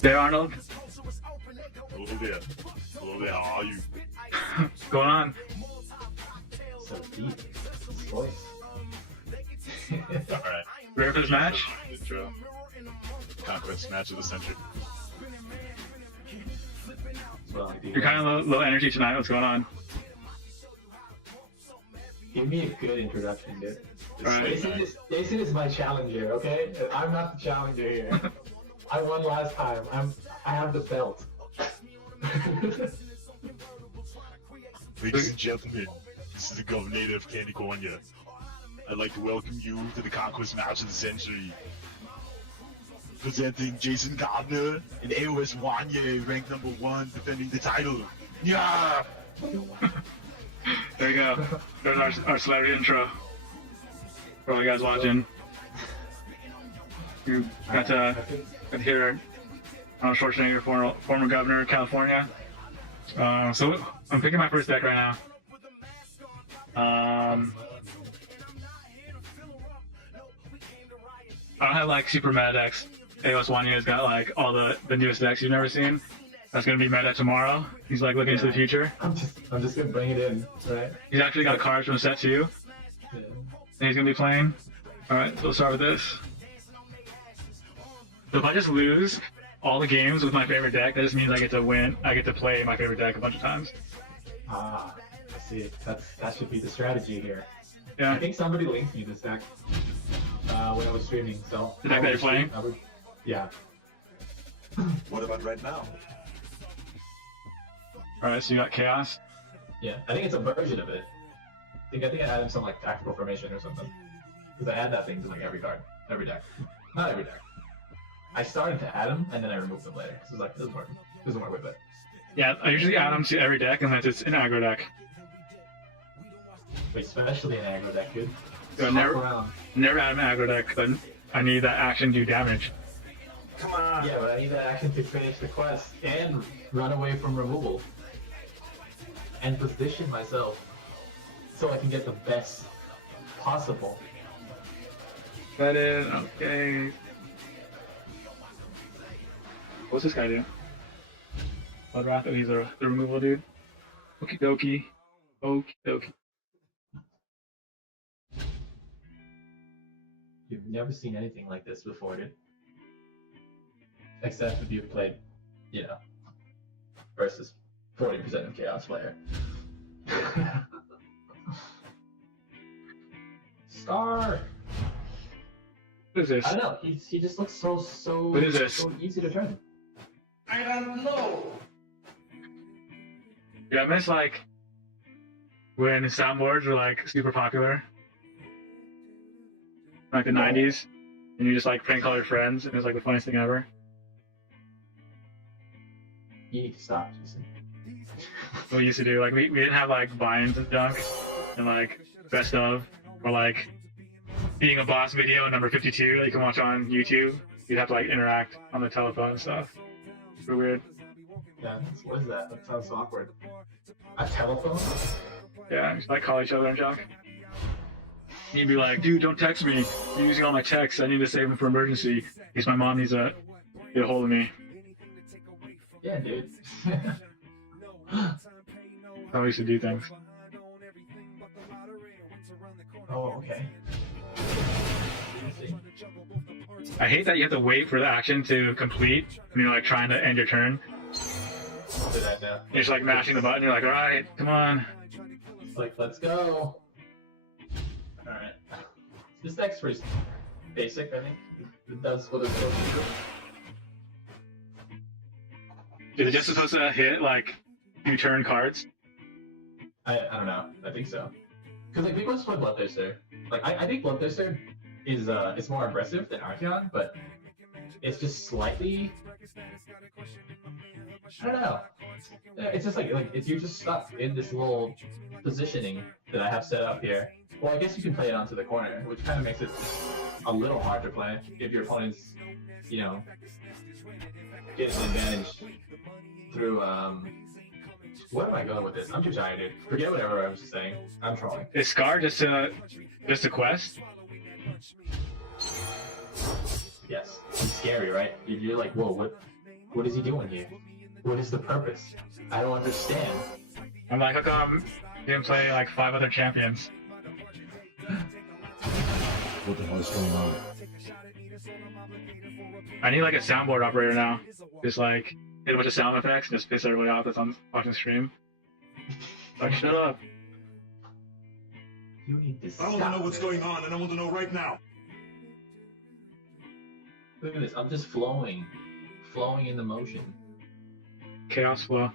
There, Arnold. Hello there. Hello there, how are you? What's going on? So deep. His voice. Alright. Ready for this match? Intro. Conquest match of the century. Well, I do. You're kind of low energy tonight. What's going on? Give me a good introduction, dude. Alright. Jason is my challenger, okay? I'm not the challenger here. I won last time. I have the belt. Ladies and gentlemen, this is the Governor of California. I'd like to welcome you to the Conquest match of the century. Presenting Jason Gardner and AOSWanye, ranked number 1, defending the title. Yeah! There you go. There's our celebrity intro. For all you guys watching. You got to hear Arnold Schwarzenegger, former governor of California. So I'm picking my first deck right now. I don't have like super meta decks. AOSWanye has got like all the newest decks you've never seen. That's gonna be meta tomorrow. He's like looking into the future. I'm just gonna bring it in, right? He's actually got cards from set 2. Yeah. And he's gonna be playing. Alright, so we'll start with this. So if I just lose all the games with my favorite deck, that just means I get to win. I get to play my favorite deck a bunch of times. Ah, I see. That should be the strategy here. I Yeah. think somebody linked me this deck when I was streaming. So The deck that you're playing? Yeah. What about right now? Alright, so you got Chaos. Yeah. I think it's a version of it. I think I added some like tactical formation or something. Because I add that thing to like every card, every deck. Not every deck. I started to add them and then I removed them later. Because it was like, it doesn't work with it. Yeah, I usually add them to every deck unless it's an aggro deck. But especially an aggro deck, dude. Yeah, never add an aggro deck, but I need that action to do damage. Come on! Yeah, but I need that action to finish the quest and run away from removal. And position myself so I can get the best possible. That is okay. What's this guy do? Bloodwrath? Oh, he's the removal dude. Okie dokie. Okie dokie. You've never seen anything like this before, dude. Except if you've played, you know, versus 40% of Chaos player. Star! What is this? I don't know, he just looks so What is this? so easy to turn. I don't know. Yeah, I miss like when soundboards were like super popular. Like the 90s. And you just like prank call your friends and it was like the funniest thing ever. You need to stop, Jason. What we used to do, like we didn't have like binds and junk and like best of or like being a boss video number 52 that you can watch on YouTube. You'd have to like interact on the telephone and stuff. Super weird. Yeah, what is that? That sounds so awkward. A telephone? Yeah, just like call each other and junk. You'd be like, dude, don't text me. You're using all my texts. I need to save them for emergency. In case my mom needs to get a hold of me. Yeah, dude. That's how we used to do things. Oh, okay. Interesting. I hate that you have to wait for the action to complete when you're like trying to end your turn. Did I know? You're just like mashing the button. You're like, all right, come on. It's like, let's go. Alright. This deck's pretty basic, I think. It does what it's supposed to do. Is it just supposed to hit like you turn cards? I don't know. I think so. Because like people just play Bloodthirster. Like I think Bloodthirster is more aggressive than Archeon, but it's just slightly. I don't know. It's just like if you're just stuck in this little positioning that I have set up here. Well, I guess you can play it onto the corner, which kind of makes it a little hard to play if your opponent's, you know, getting an advantage through Where am I going with this? I'm too tired, dude. Forget whatever I was just saying. I'm trolling. Is Scar just a quest? Yes. It's scary, right? You're like, whoa, what? What is he doing here? What is the purpose? I don't understand. I'm like, how come you didn't play like 5 other champions? What the hell is going on? I need like a soundboard operator now. Just like hit a bunch of sound effects and just piss everybody off that's on watching the stream. Like, shut up. You need to I want to stop know what's this. going on, and I want to know right now. Look at this. I'm just flowing in the motion. Chaos flow.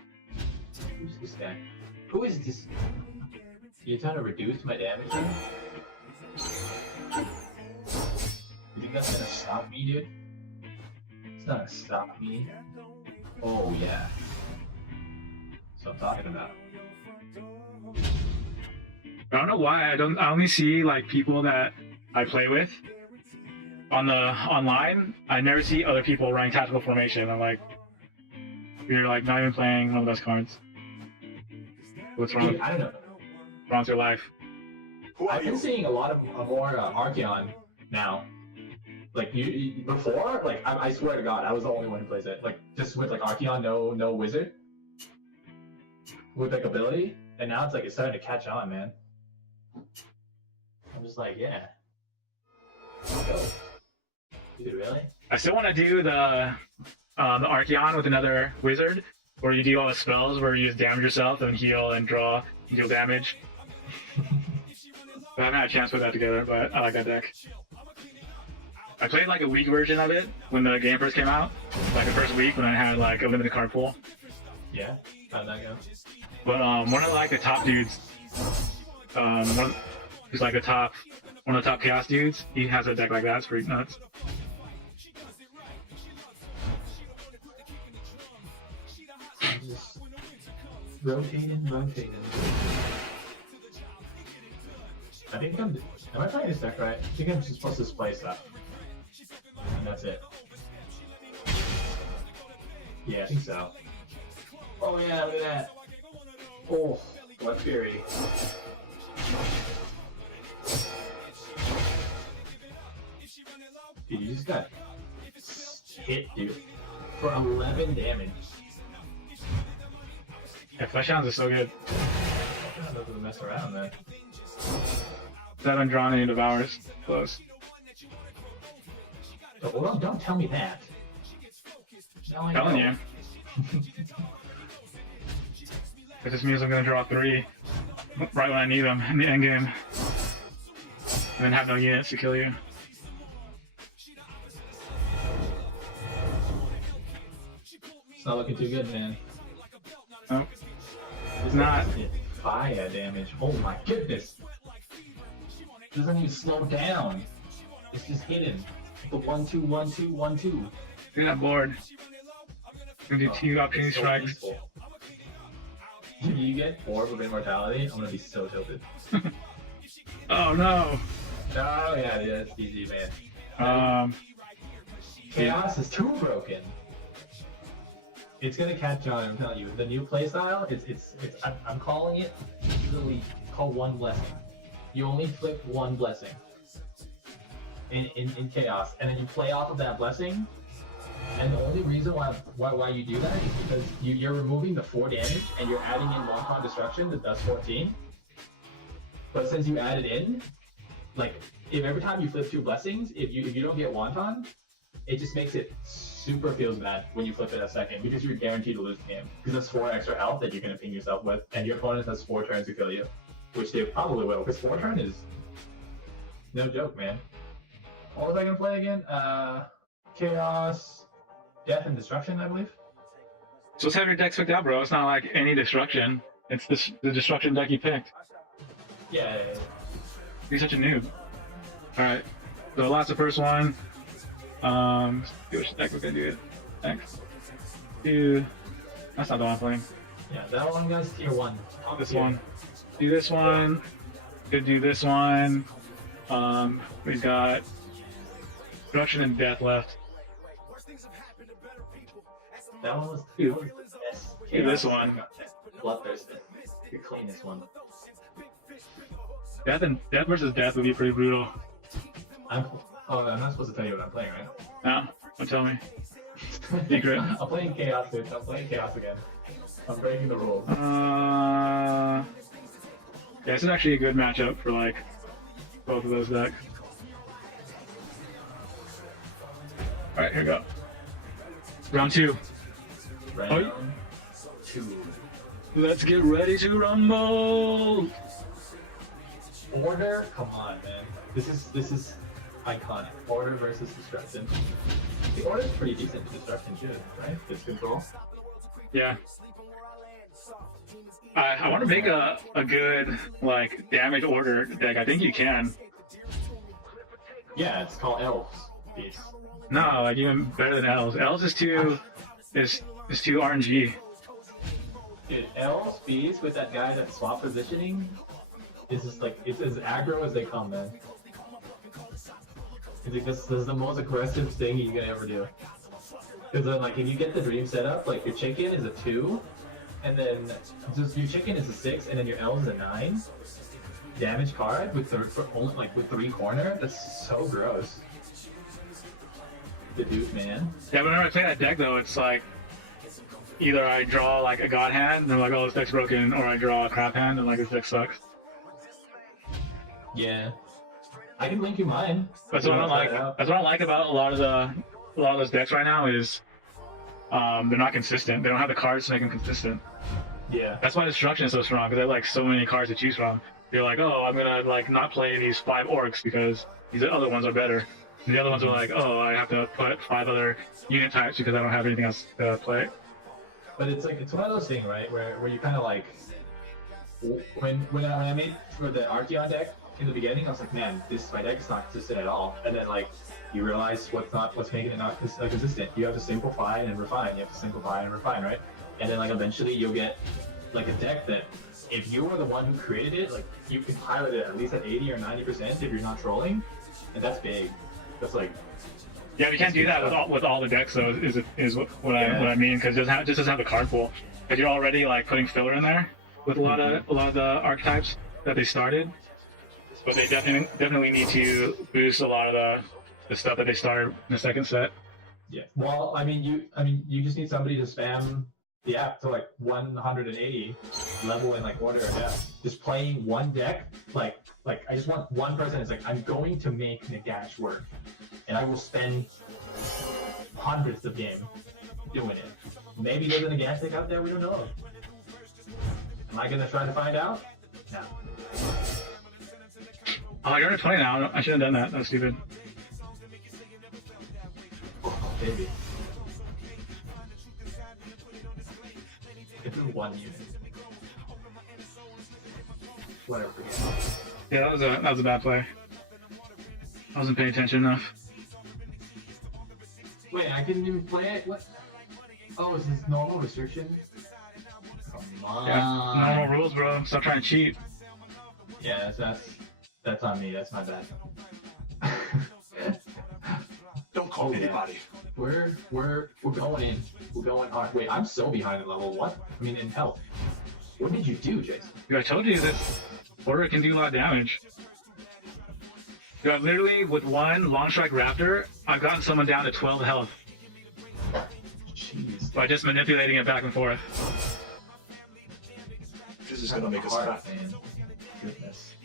Who's this guy? Who is this? You're trying to reduce my damage here? You think that's gonna stop me, dude? It's not gonna stop me. Oh yeah. That's what I'm talking about. I don't know why I only see like people that I play with on the online. I never see other people running tactical formation. I'm like, you're like not even playing one of the best cards. What's wrong? Dude, I don't know. Wrong with your life? Who are I've been you? seeing a lot of more Archeon now. Like you before, like I swear to God, I was the only one who plays it. Like just with like Archeon, no wizard with like ability, and now it's like it's starting to catch on, man. I'm just like, yeah. Go. Dude, really? I still want to do the Archeon with another wizard, where you do all the spells where you just damage yourself and heal and draw and deal damage. I haven't had a chance to put that together, but I like that deck. I played like a weak version of it when the game first came out, like the first week when I had like a limited card pool. Yeah. How'd that go? But one of like the top dudes, who's like one of the top chaos dudes, he has a deck like that. It's pretty nuts. Just rotating. I think am I playing this deck right? I think I'm just supposed to display stuff. And that's it. Yeah, I think so. Oh yeah, look at that. Oh, what fury. Dude, you just got hit, dude. For 11 damage. Yeah, Flesh Hounds are so good. That doesn't mess around, man. 7 drawn and he devours. Close. Oh, don't tell me that. Now I Telling know. you. If this means I'm gonna draw 3 right when I need them in the end game, and then have no units to kill you. It's not looking too good, man. Nope. It's not. Fire damage. Oh my goodness. It doesn't even slow down. It's just hidden. The 1-2, 1-2, 1-2. Look at that board. Gonna do 2 opportunity It's so strikes. peaceful. If you get Orb of Immortality, I'm gonna be so tilted. Oh no. Oh yeah, it's easy, man. Chaos is too broken. It's gonna catch on. I'm telling you, the new playstyle. I'm calling it literally called one blessing. You only flip one blessing in chaos, and then you play off of that blessing. And the only reason why you do that is because you're removing the 4 damage and you're adding in 1 destruction that does 14. But since you added in, like if every time you flip 2 blessings, if you don't get Wonton, it just makes it super feels bad when you flip it a second because you're guaranteed to lose the game. Because that's 4 extra health that you're gonna ping yourself with, and your opponent has 4 turns to kill you, which they probably will. Because 4 turn is no joke, man. What was I gonna play again? Chaos, Death, and Destruction, I believe. So let's have your deck picked out, bro. It's not like any destruction. It's the destruction deck you picked. Yeah. You're such a noob. Alright. So that's the first one. See which deck we're gonna do it. Next. Do that's not the one I'm playing. Yeah, that one goes tier 1. This one. Do this one. Could do this one. We've got destruction and death left. That one was Dude. yes. Do this one. Bloodthirsty. The cleanest one. Death versus death would be pretty brutal. I'm not supposed to tell you what I'm playing, right? No, don't tell me. Secret. I'm playing Chaos, dude. I'm playing Chaos again. I'm breaking the rules. Yeah, this is actually a good matchup for like both of those decks. All right, here we go. Round 2. Round 2. Let's get ready to rumble. Order, come on, man. This is iconic. Order versus Destruction. The Order is pretty decent. Destruction too, right? It's control. Yeah. I want to make a good like damage order deck. I think you can. Yeah, it's called Elves. Beast. No, like even better than L's. L's is too RNG. Dude, Elves Beast with that guy that swap positioning is just like it's as aggro as they come, man. I think this is the most aggressive thing you can ever do. Because then, like, if you get the dream setup, like your chicken is a 2, and then just your chicken is a 6, and then your L is a 9. Damage card with with 3 corner. That's so gross. The dude, man. Yeah, but whenever I play that deck though, it's like either I draw like a god hand and they're like, oh, this deck's broken, or I draw a crap hand and like this deck sucks. Yeah. I can link you mine. That's what I like. That's what I like about a lot of those decks right now is they're not consistent. They don't have the cards to make them consistent. Yeah. That's why Destruction is so strong, because they have like so many cards to choose from. You're like, oh, I'm gonna like not play these 5 orcs because these other ones are better. And the other ones are like, oh, I have to put 5 other unit types because I don't have anything else to play. But it's like it's one of those things, right? Where you kind of like when I made for the Archeon deck in the beginning, I was like, man, my deck is not consistent at all. And then like you realize what's making it not consistent. You have to simplify and refine. You have to simplify and refine, right? And then like eventually you'll get like a deck that if you were the one who created it, like you can pilot it at least at 80 or 90% if you're not trolling, and that's big. That's like. Yeah, we can't do that with all the decks though. Is what I mean, because it just doesn't have the card pool. But you're already like putting filler in there with a lot of the archetypes that they started. But they definitely need to boost a lot of the stuff that they started in the second set. Yeah. Well, I mean, you just need somebody to spam the app to like 180 level in like order. Yeah. Just playing one deck, like I just want one person. It's like I'm going to make Nagash work, and I will spend hundreds of games doing it. Maybe there's a Nagash deck out there we don't know of. Am I gonna try to find out? No. Oh, you're at 20 now. I shouldn't have done that. That was stupid. Maybe. If it's one unit. Whatever. Yeah, that was a bad play. I wasn't paying attention enough. Wait, I couldn't even play it? What? Oh, is this normal restriction? Come on. Yeah, normal rules, bro. Stop trying to cheat. Yeah, that's on me. That's my bad. Don't call anybody. We're going in. We're going hard. Wait, I'm so behind in level. What? I mean, in health. What did you do, Jason? Dude, I told you this order can do a lot of damage. Dude, I've literally, with one Long Strike Raptor, I've gotten someone down to 12 health Jeez. by just manipulating it back and forth. This is gonna make us hard, hot. man. Goodness.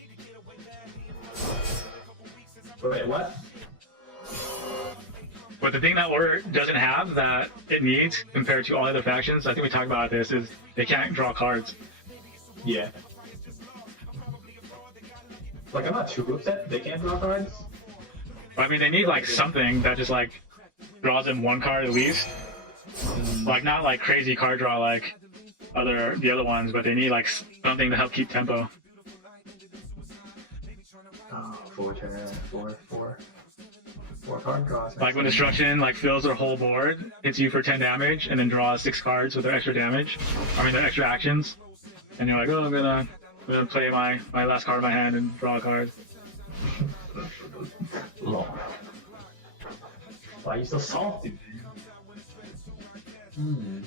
Wait, what? But the thing that order doesn't have that it needs compared to all other factions, I think we talked about this, is they can't draw cards. Yeah. Like, I'm not too upset they can't draw cards. But, I mean, they need like something that just like draws them one card at least. Like not like crazy card draw like the other ones, but they need like something to help keep tempo. Oh, 4 turn, 4 card draws. Like when Destruction like fills their whole board, hits you for 10 damage, and then draws 6 cards with their extra damage. I mean their extra actions. And you're like, oh, I'm gonna play my last card in my hand and draw a card. Lord. Why are you so salty, man?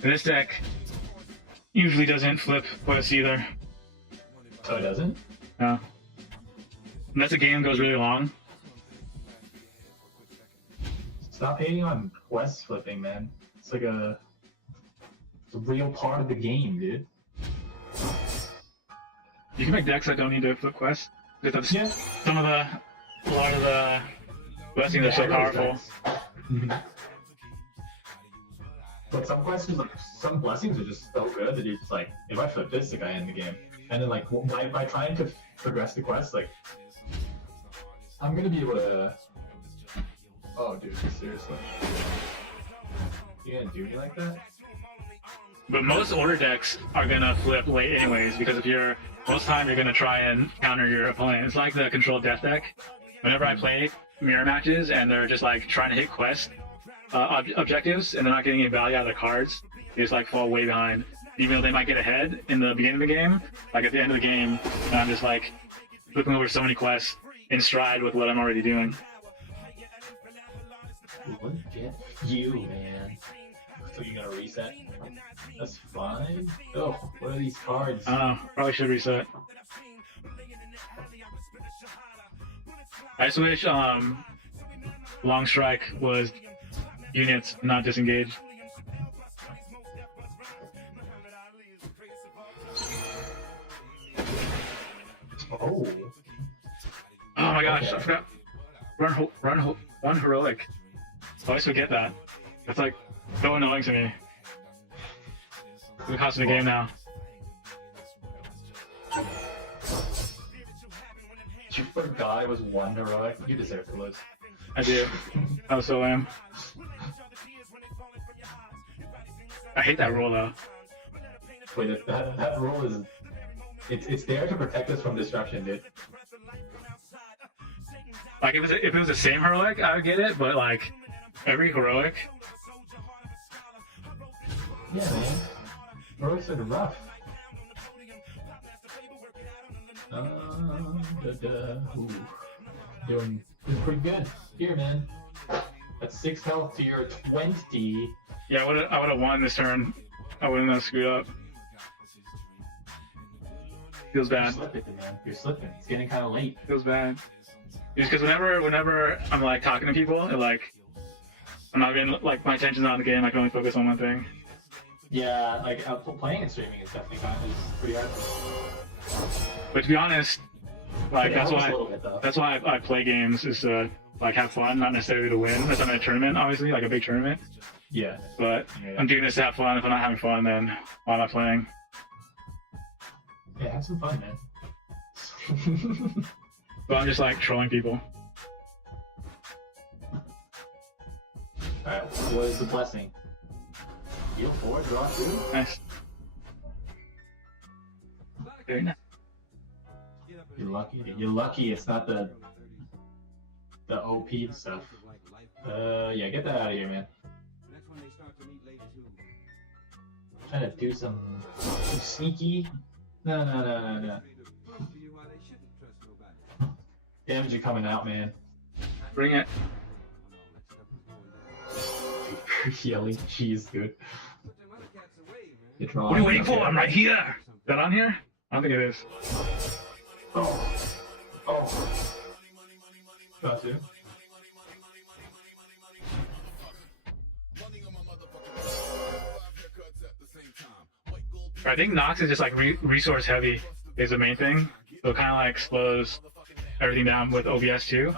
This deck usually doesn't flip Bliss either. Oh, it doesn't? No. unless the game goes really long. Stop hating on quest flipping, man. It's like it's a real part of the game, dude. You can make decks that don't need to flip quests. Because Yeah. a lot of the blessings are so powerful. But some questions, like some blessings, are just so good that you're just like, if I flip this, like I end the game. And then like by trying to progress the quest, like I'm gonna be able to. Oh, dude, seriously. You gonna do me like that? But most order decks are gonna flip late anyways, because most of the time you're gonna try and counter your opponent. It's like the controlled death deck. Whenever I play mirror matches and they're just like trying to hit quest objectives and they're not getting any value out of the cards, they just like fall way behind. Even though they might get ahead in the beginning of the game, like at the end of the game, I'm just like flipping over so many quests in stride with what I'm already doing. Look at you, man. So you're gonna reset? That's fine. Oh, what are these cards? I don't know, probably should reset. I just wish Long Strike was units, not disengaged. Oh. Oh my gosh, Okay. I forgot. One heroic. I always forget that. That's like so annoying to me. It's the cost of the game now. You forgot it was one heroic? You deserve to lose. I do. I was so lame. I hate that rule though. Wait, that rule is... It's there to protect us from destruction, dude. Like if it was the same heroic, I would get it, but like every heroic, Yeah, man. Heroics are rough. Ooh. Doing pretty good. Here, man. That's 6 health to your 20. yeah, I would have won this turn. I wouldn't have screwed up. Feels You're bad. slipping, man. You're slipping. It's getting kind of late. Feels bad. Just because whenever I'm like talking to people, it like I'm not even like my attention's not on the game. I can only focus on one thing. Yeah, like playing and streaming is definitely pretty hard. But to be honest, like Yeah, that's almost why a little bit, though. that's why I play games is to like have fun, not necessarily to win. Unless I'm in a tournament, obviously, like a big tournament. Yeah. But Yeah. I'm doing this to have fun. If I'm not having fun, then why am I playing? Yeah, have some fun, man. But I'm just like trolling people. Alright, what is the blessing? Deal 4, draw 2? Nice. Very nice. You're lucky. You're lucky it's not the OP stuff. Yeah, get that out of here, man. Trying to do some sneaky. No. Damage are coming out, man. Bring it. Yelling cheese, dude. What are you waiting for? I'm right here. Is that on here? I don't think it is. Oh. Got to. I think Nox is just like resource heavy is the main thing. So it kind of like slows everything down with OBS too.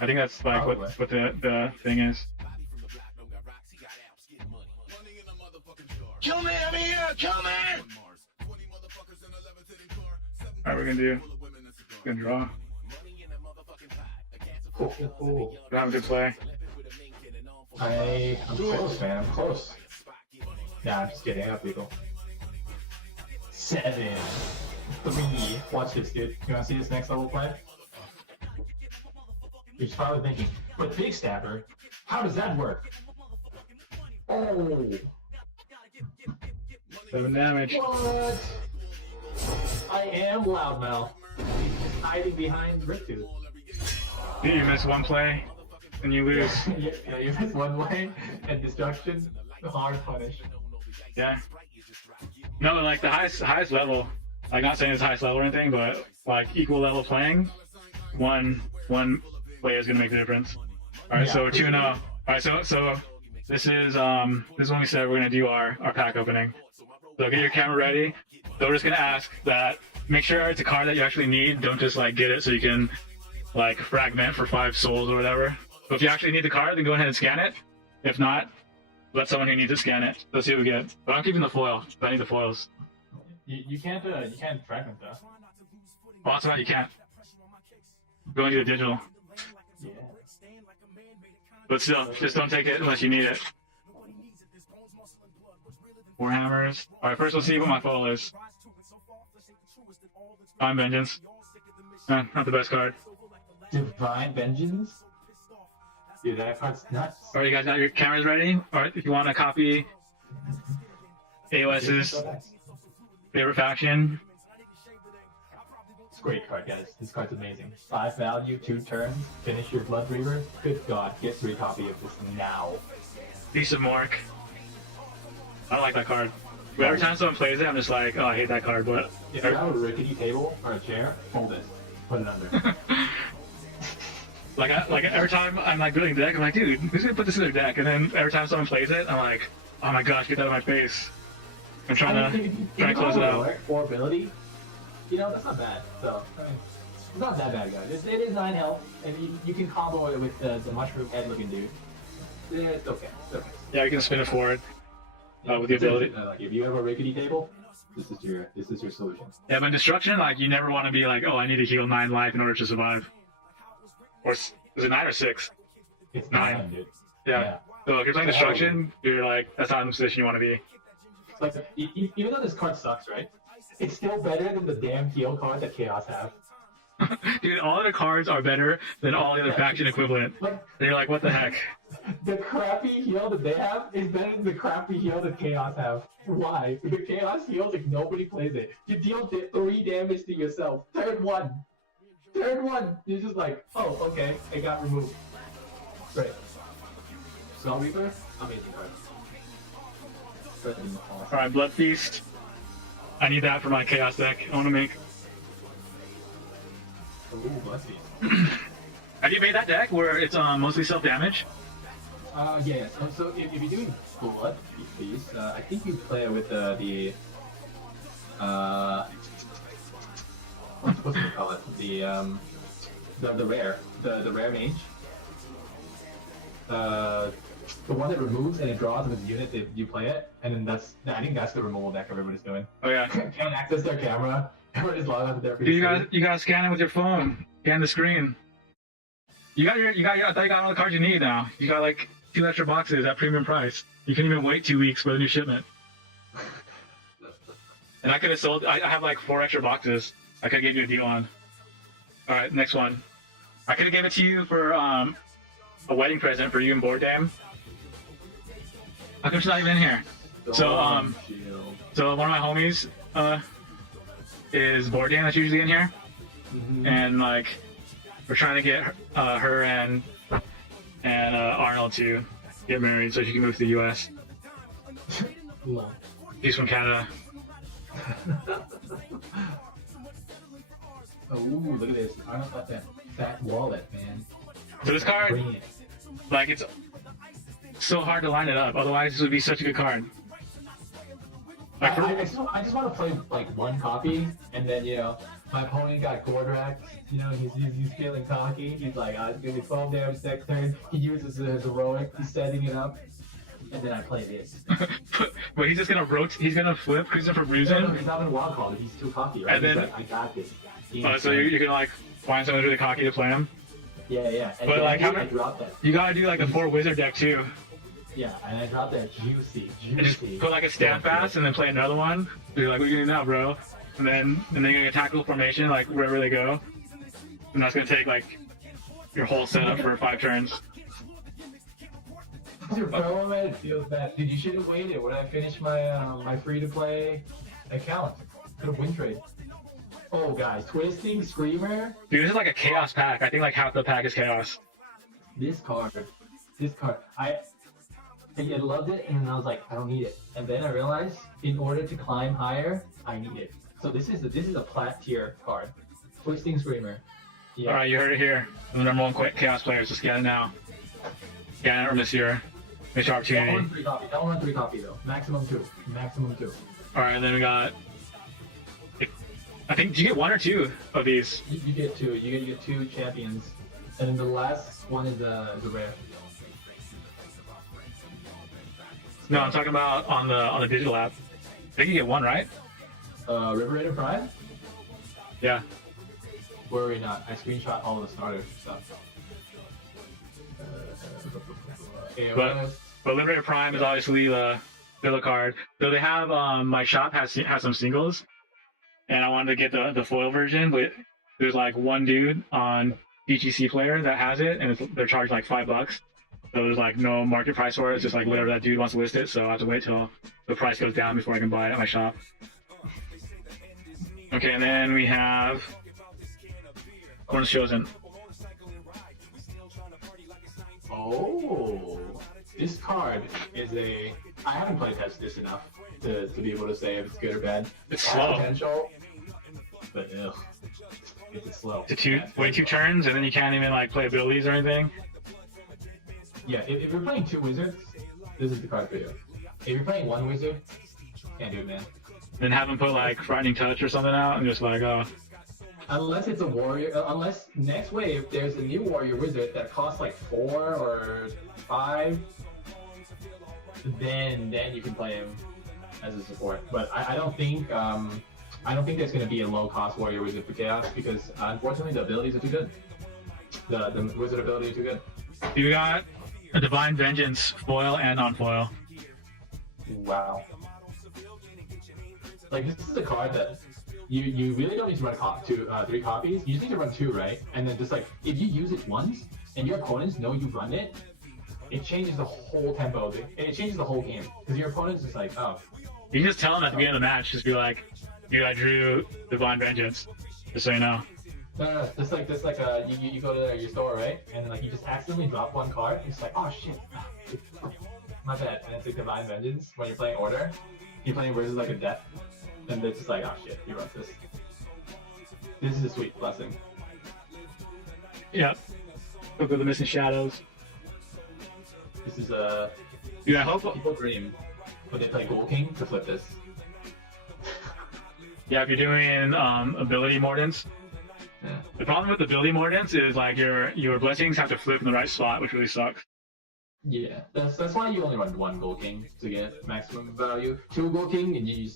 I think that's like what the thing is. Kill me, I'm here! Kill me! Alright, we're gonna draw. Cool. We're having a good play. I'm close, man. I'm close. Nah, I'm just kidding. I got people. 7, 3. Watch this, dude. You wanna see this next level play? You're probably thinking, but Big Stabber, how does that work? Oh. 7 damage. What? I am Loudmouth. Hiding behind Ricktooth. You miss one play and you lose. Yeah, you miss one way and destruction. Hard punish. Yeah. No, like the highest level. Like not saying it's highest level or anything, but like equal level playing. one play is gonna make the difference. All right, Yeah. so we're 2-0. All right, so this is when we said we're gonna do our pack opening. So get your camera ready. So we're just gonna ask that. Make sure it's a card that you actually need. Don't just like get it so you can like fragment for 5 souls or whatever. So if you actually need the card, then go ahead and scan it. If not, let someone who needs to scan it. Let's see what we get. But I'm keeping the foil. I need the foils. You can't fragment that. Well, that's right, you can't. Go and do a digital. Yeah. But still, just don't take it unless you need it. Warhammers. Alright, first we'll see what my foil is. Time Vengeance. Not the best card. Divine Vengeance? Dude, that card's nuts. Alright, you guys got your cameras ready? Alright, if you want to copy AOS's favorite faction. It's a great card, guys. This card's amazing. 5 value, 2 turns, finish your Blood Reaver. Good God, get 3 copy of this now. Beast of Mork. I don't like that card. But every time someone plays it, I'm just like, oh, I hate that card, but... If you have a rickety table or a chair, fold it. Put it under. like every time I'm like building a deck, I'm like, dude, who's gonna put this in their deck? And then every time someone plays it, I'm like, oh my gosh, get that out of my face. I'm trying to close it out. 4 ability, you know, that's not bad. So, I mean, it's not that bad, guys. It is 9 health, and you can combo it with the mushroom head looking dude. Yeah, it's okay. It's okay. Yeah, you can spin it forward with the ability. Like if you have a rickety table, this is your solution. Yeah, but in Destruction, like, you never want to be like, oh, I need to heal 9 life in order to survive. Or is it 9 or 6? It's 9. 9, dude. Yeah. So if you're playing Destruction, you're like, that's not the position you want to be. Like, even though this card sucks, right? It's still better than the damn heal card that Chaos have. Dude, all other cards are better than all the other faction equivalent. Like, And you're like, what the heck? the crappy heal that they have is better than the crappy heal that Chaos have. Why? The Chaos heals like nobody plays it. You deal 3 damage to yourself. Turn 1. Turn 1. You're just like, oh, okay, it got removed. Great. Skull Reaper? Amazing card. Alright, Blood Feast. I need that for my Chaos deck. I want to make... Ooh, Blood Feast. Have you made that deck where it's mostly self-damage? Yeah. So if you're doing Blood Feast, I think you play it with the what's it call it? The rare, the rare mage. The one that removes and it draws with the unit that you play it, and then I think that's the removal deck everybody's doing. Oh yeah. Can't access their camera. Everybody's logged onto their PC. Dude, you gotta scan it with your phone. Scan the screen. I thought you got all the cards you need now. You got like 2 extra boxes at premium price. You couldn't even wait 2 weeks for the new shipment. And I could have sold. I have like 4 extra boxes. I could have gave you a deal on. All right, next one. I could have given it to you for a wedding present for you and Board Game. How come she's not even in here? So one of my homies is Board Game that's usually in here, and like we're trying to get her and Arnold to get married so she can move to the U.S. He's from Canada. Oh, look at this. Arnold got that fat wallet, man. So this card, Bring it. like, it's so hard to line it up. Otherwise, this would be such a good card. Like, I just want to play like 1 copy, and then my opponent got Gordrak. He's feeling cocky. He's like, it's gonna be 12 damage next turn. He uses his heroic. He's setting it up, and then I play this. but he's just gonna rotate. He's gonna flip Cruiser for bruising. No, he's not in wild card. He's too cocky, right? And then, he's like, I got this. So you're gonna like find someone really cocky to play him. Yeah. And But like, I dropped that. You gotta do like a 4 wizard deck too. Yeah, and I dropped that juicy. And just put like a stand fast and then play another one. So you're like, what are you gonna do now, bro? And then you're gonna tactical formation like wherever they go. And that's gonna take like your whole setup for 5 turns. Dude, bro, man, it feels bad. Dude, you should have waited when I finished my my free-to-play account. Could have win trade. Oh, guys, Twisting Screamer. Dude, this is like a chaos pack. I think like half the pack is chaos. This card, I loved it, and I was like, I don't need it. And then I realized, in order to climb higher, I need it. So this is a plat tier card. Twisting Screamer. Yeah. All right, you heard it here. The number one chaos players. Just get it now. Get it from this year. Missed your Don't opportunity. run 3 copy. Don't run 3 copy though. Maximum 2. Maximum 2. All right, then we got. I think, do you get 1 or 2 of these? You get 2. You get 2 champions, and then the last one is a rare. No, I'm talking about on the digital app. I think you get 1, right? River Raider Prime? Yeah. Where are we not? I screenshot all of the starter stuff. AOS. But Liberator Prime is obviously the filler card. So they have my shop has some singles, and I wanted to get the foil version, but there's like one dude on DGC player that has it, and they're charged like $5. So there's like no market price for it. It's just like whatever that dude wants to list it. So I have to wait till the price goes down before I can buy it at my shop. Okay, and then we have Corner's Chosen. Oh, this card is a. I haven't played tested this enough to be able to say if it's good or bad. It's It has slow. potential, but ugh, it's slow. Wait 2 turns, and then you can't even like play abilities or anything. Yeah, if you're playing 2 wizards, this is the card for you. If you're playing 1 wizard, can't do it, man. Then have them put like Frightening Touch or something out, and just like, oh, Unless it's a warrior, unless next wave there's a new warrior wizard that costs like 4 or 5, then you can play him as a support. But I don't think there's going to be a low cost warrior wizard for chaos because unfortunately the abilities are too good. The wizard ability are too good. you got a Divine Vengeance foil and non-foil. Wow. Like this is a card that you really don't need to run 3 copies. You just need to run 2, right? And then just like if you use it once and your opponents know you run it, it changes the whole tempo of it. And it changes the whole game because your opponent's just like, oh, You can just tell them at the beginning of the match, just be like, dude, I drew Divine Vengeance, just so you know. no, just like you go to your store, right? And then like you just accidentally drop 1 card. And it's like, oh shit, my bad. And it's like Divine Vengeance when you're playing Order. You're playing versus like a Death. And it's just like, oh shit, you wrote this. This is a sweet blessing. Yep. Look at the Missing Shadows. This is a Dude, I hope. people dream when they play Ghoul King to flip this. Yeah, if you're doing ability mordants. Yeah. The problem with ability mordants is like your blessings have to flip in the right spot, which really sucks. Yeah, that's why you only run 1 Ghoul King to get maximum value. 2 Ghoul King, and you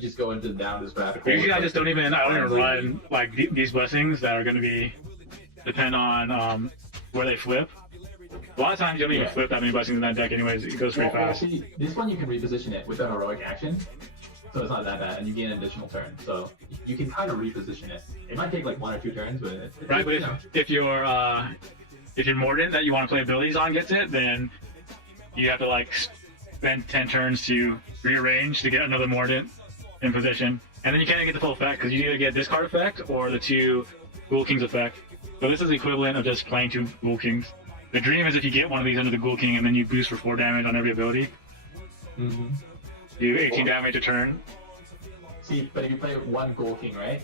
just go into down this rabbit hole. Usually I don't even run like these blessings that are going to be depend on where they flip. A lot of times you don't even flip that many blessings in that deck anyways. It goes pretty fast. See, this one you can reposition it with a heroic action, so it's not that bad, and you gain an additional turn. So you can kind of reposition it. It might take like 1 or 2 turns, but Right, but if your Mordant that you want to play abilities on gets it, then you have to like spend 10 turns to rearrange to get another Mordant in position. And then you can't even get the full effect because you either get this card effect or the 2 Ghoul Kings effect. So this is the equivalent of just playing 2 Ghoul Kings. The dream is if you get one of these under the Ghoul King and then you boost for 4 damage on every ability. Mm-hmm. Do 18 damage a turn. See, but if you play 1 Ghoul King, right?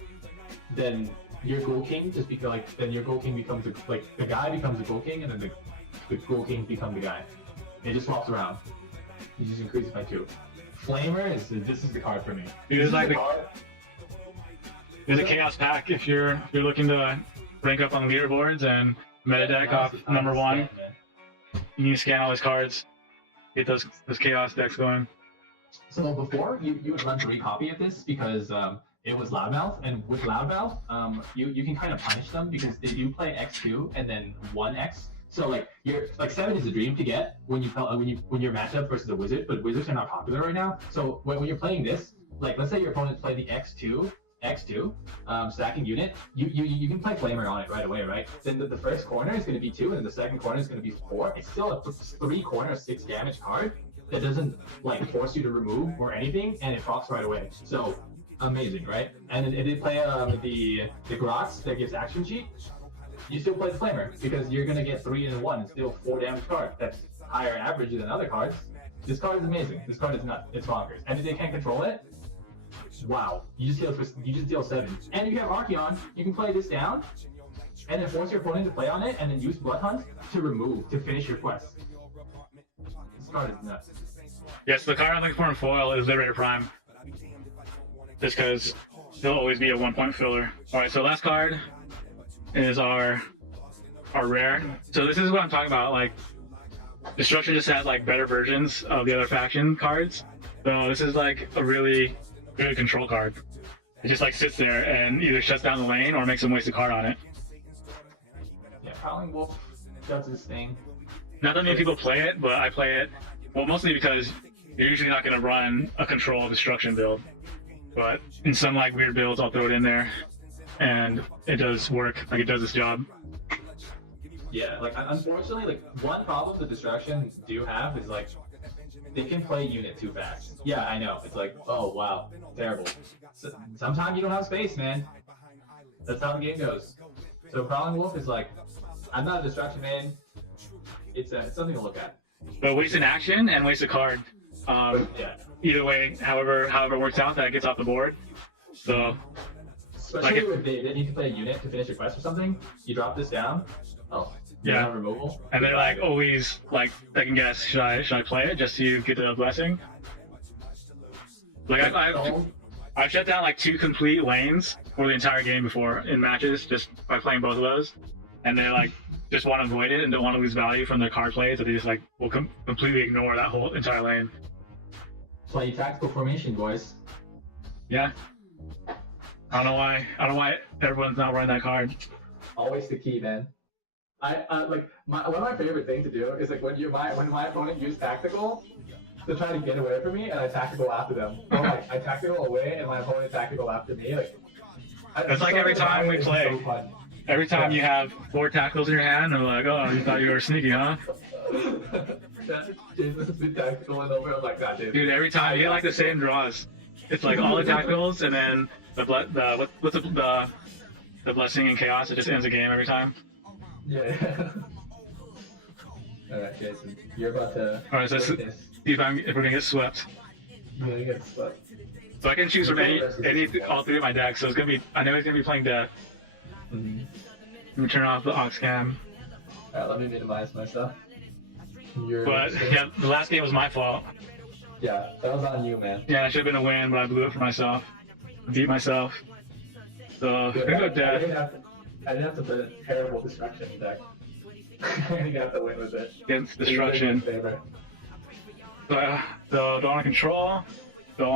Then your Ghoul King just becomes like your Ghoul King becomes the guy becomes the Ghoul King, and then the Ghoul King becomes the guy. It just swaps around. You just increase it by 2. Flamer this is the card for me. Dude, This is like the card. There's a Chaos Pack if you're looking to rank up on leaderboards and meta deck off number 1. You need to scan all those cards, get those Chaos decks going. So before you would run 3 copy of this because it was Loudmouth, and with Loudmouth, you can kind of punish them because they do play X2 and then 1X. So like 7 is a dream to get when you're matched up versus a wizard, but wizards are not popular right now. So when you're playing this, like let's say your opponents play the X2 stacking unit, you can play Flamer on it right away, right? Then the first corner is going to be 2, and then the second corner is going to be 4. It's still a 3 corner 6 damage card that doesn't like force you to remove or anything, and it procs right away. So amazing, right? And then if they play the Grox that gives action cheat, you still play the Flamer because you're gonna get 3 in 1. It's still 4 damage card. That's higher average than other cards. This card is amazing. This card is nuts. It's bonkers. And if they can't control it, wow! You just deal 7. And if you have Archeon, you can play this down, and then force your opponent to play on it, and then use Blood Hunt to finish your quest. This card is nuts. Yes, the card I'm looking for in foil is Liberator Prime. Just because there'll always be a 1-point filler. Alright, so last card is our rare. So this is what I'm talking about, like, Destruction just has like better versions of the other faction cards. So this is like a really good control card. It just like sits there and either shuts down the lane or makes them waste a card on it. Yeah, Prowling Wolf does his thing. Not that many people play it, but I play it, well, mostly because you're usually not going to run a control destruction build. But in some like weird builds, I'll throw it in there, and it does work. Like it does its job. Yeah, like unfortunately, like one problem the distractions do have is like they can play unit too fast. Yeah, I know. It's like, oh wow, terrible. So, sometimes you don't have space, man. That's how the game goes. So Prowling Wolf is like, I'm not a distraction man. It's something to look at. But waste an action and waste a card. Yeah. Either way, however it works out, that gets off the board. So Especially if they need to play a unit to finish a quest or something, you drop this down. Oh. yeah. Removal. And they're like always like second guess, should I play it just to get the blessing? Like I've shut down like 2 complete lanes for the entire game before in matches just by playing both of those, and they like just want to avoid it and don't want to lose value from their card plays, so they just like will completely ignore that whole entire lane. That's why you tactical formation, boys. Yeah. I don't know why everyone's not running that card. Always the key, man. I like one of my favorite things to do is like when my opponent used tactical to try to get away from me, and I tactical after them. Or like I tactical away, and my opponent tactical after me. Like it's like every time we play. So every time you have 4 tackles in your hand, they're like, oh, you thought you were sneaky, huh? Jason's been tactical and over. I'm like, God, Jason. Dude, every time you get like the same draws. It's like all the tacticals and then the blessing and chaos. It just ends the game every time. Yeah. Alright, Jason, you're about to. Alright, so see if we're gonna get swept. You're gonna get swept. So I can choose from all 3 of my decks. So it's gonna be. I know he's gonna be playing Death. Mm-hmm. Let me turn off the Ox Cam. Alright, let me minimize my stuff. But yeah, the last game was my fault. Yeah, that was on you, man. Yeah, it should have been a win, but I blew it for myself. I beat myself. So I'm gonna go Death. I didn't have to put a terrible destruction deck. I didn't have to win with it. Against destruction. So don't want to control. Don't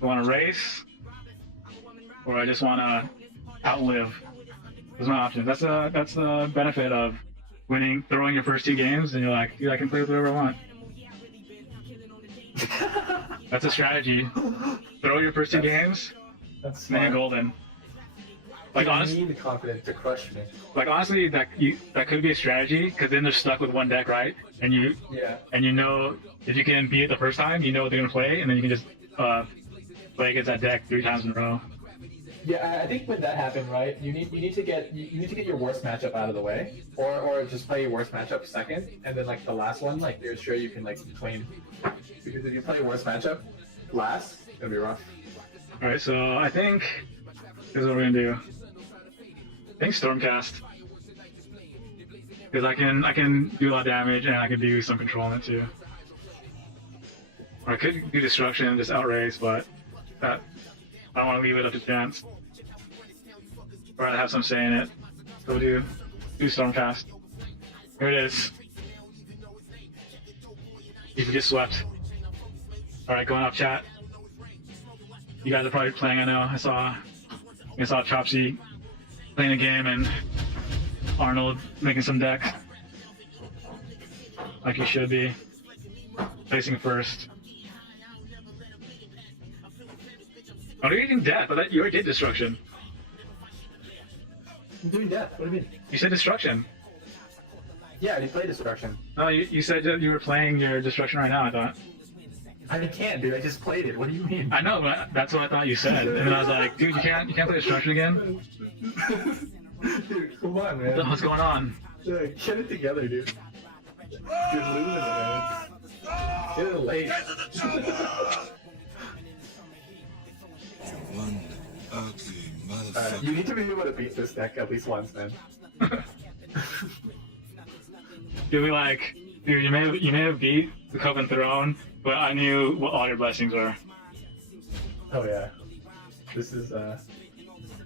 want to race. Or I just want to outlive. Those are my options. That's the benefit of winning, throwing your first 2 games, and you're like, dude, I can play with whatever I want. That's a strategy. Throw your first 2 games, That's and then you're golden. Like honestly, you need the confidence to crush me. Like honestly, that could be a strategy, because then they're stuck with 1 deck, right? And you know if you can beat it the first time, you know what they're gonna play, and then you can just play against that deck 3 times in a row. Yeah, I think when that happened, right, you need to get your worst matchup out of the way, or just play your worst matchup second, and then like the last one, like you're sure you can like claim. Because if you play your worst matchup last, it's gonna be rough. All right, so I think this is what we're gonna do. I think Stormcast, because I can do a lot of damage and I can do some control in it too. Or I could do destruction, just outrace, but that I don't want to leave it up to chance. Or I'd have some say in it. So we'll do Stormcast. Here it is. You can get swept. Alright, going up chat. You guys are probably playing, I know. I saw Chopsy playing a game and Arnold making some decks. Like he should be. Placing first. Oh, you're getting Death. I thought you already did Destruction. I'm doing Death. What do you mean? You said Destruction. Yeah, you play Destruction. No, you said that you were playing your Destruction right now, I thought. I can't, dude. I just played it. What do you mean? I know, but that's what I thought you said. And then I was like, dude, you can't play Destruction again? Dude, come on, man. What's going on? Yeah, get it together, dude. You're losing it, man. Get it late. One ugly You need to be able to beat this deck at least once, man. Dude, dude, you may have beat the Coven Throne, but I knew what all your blessings were. Oh yeah. This is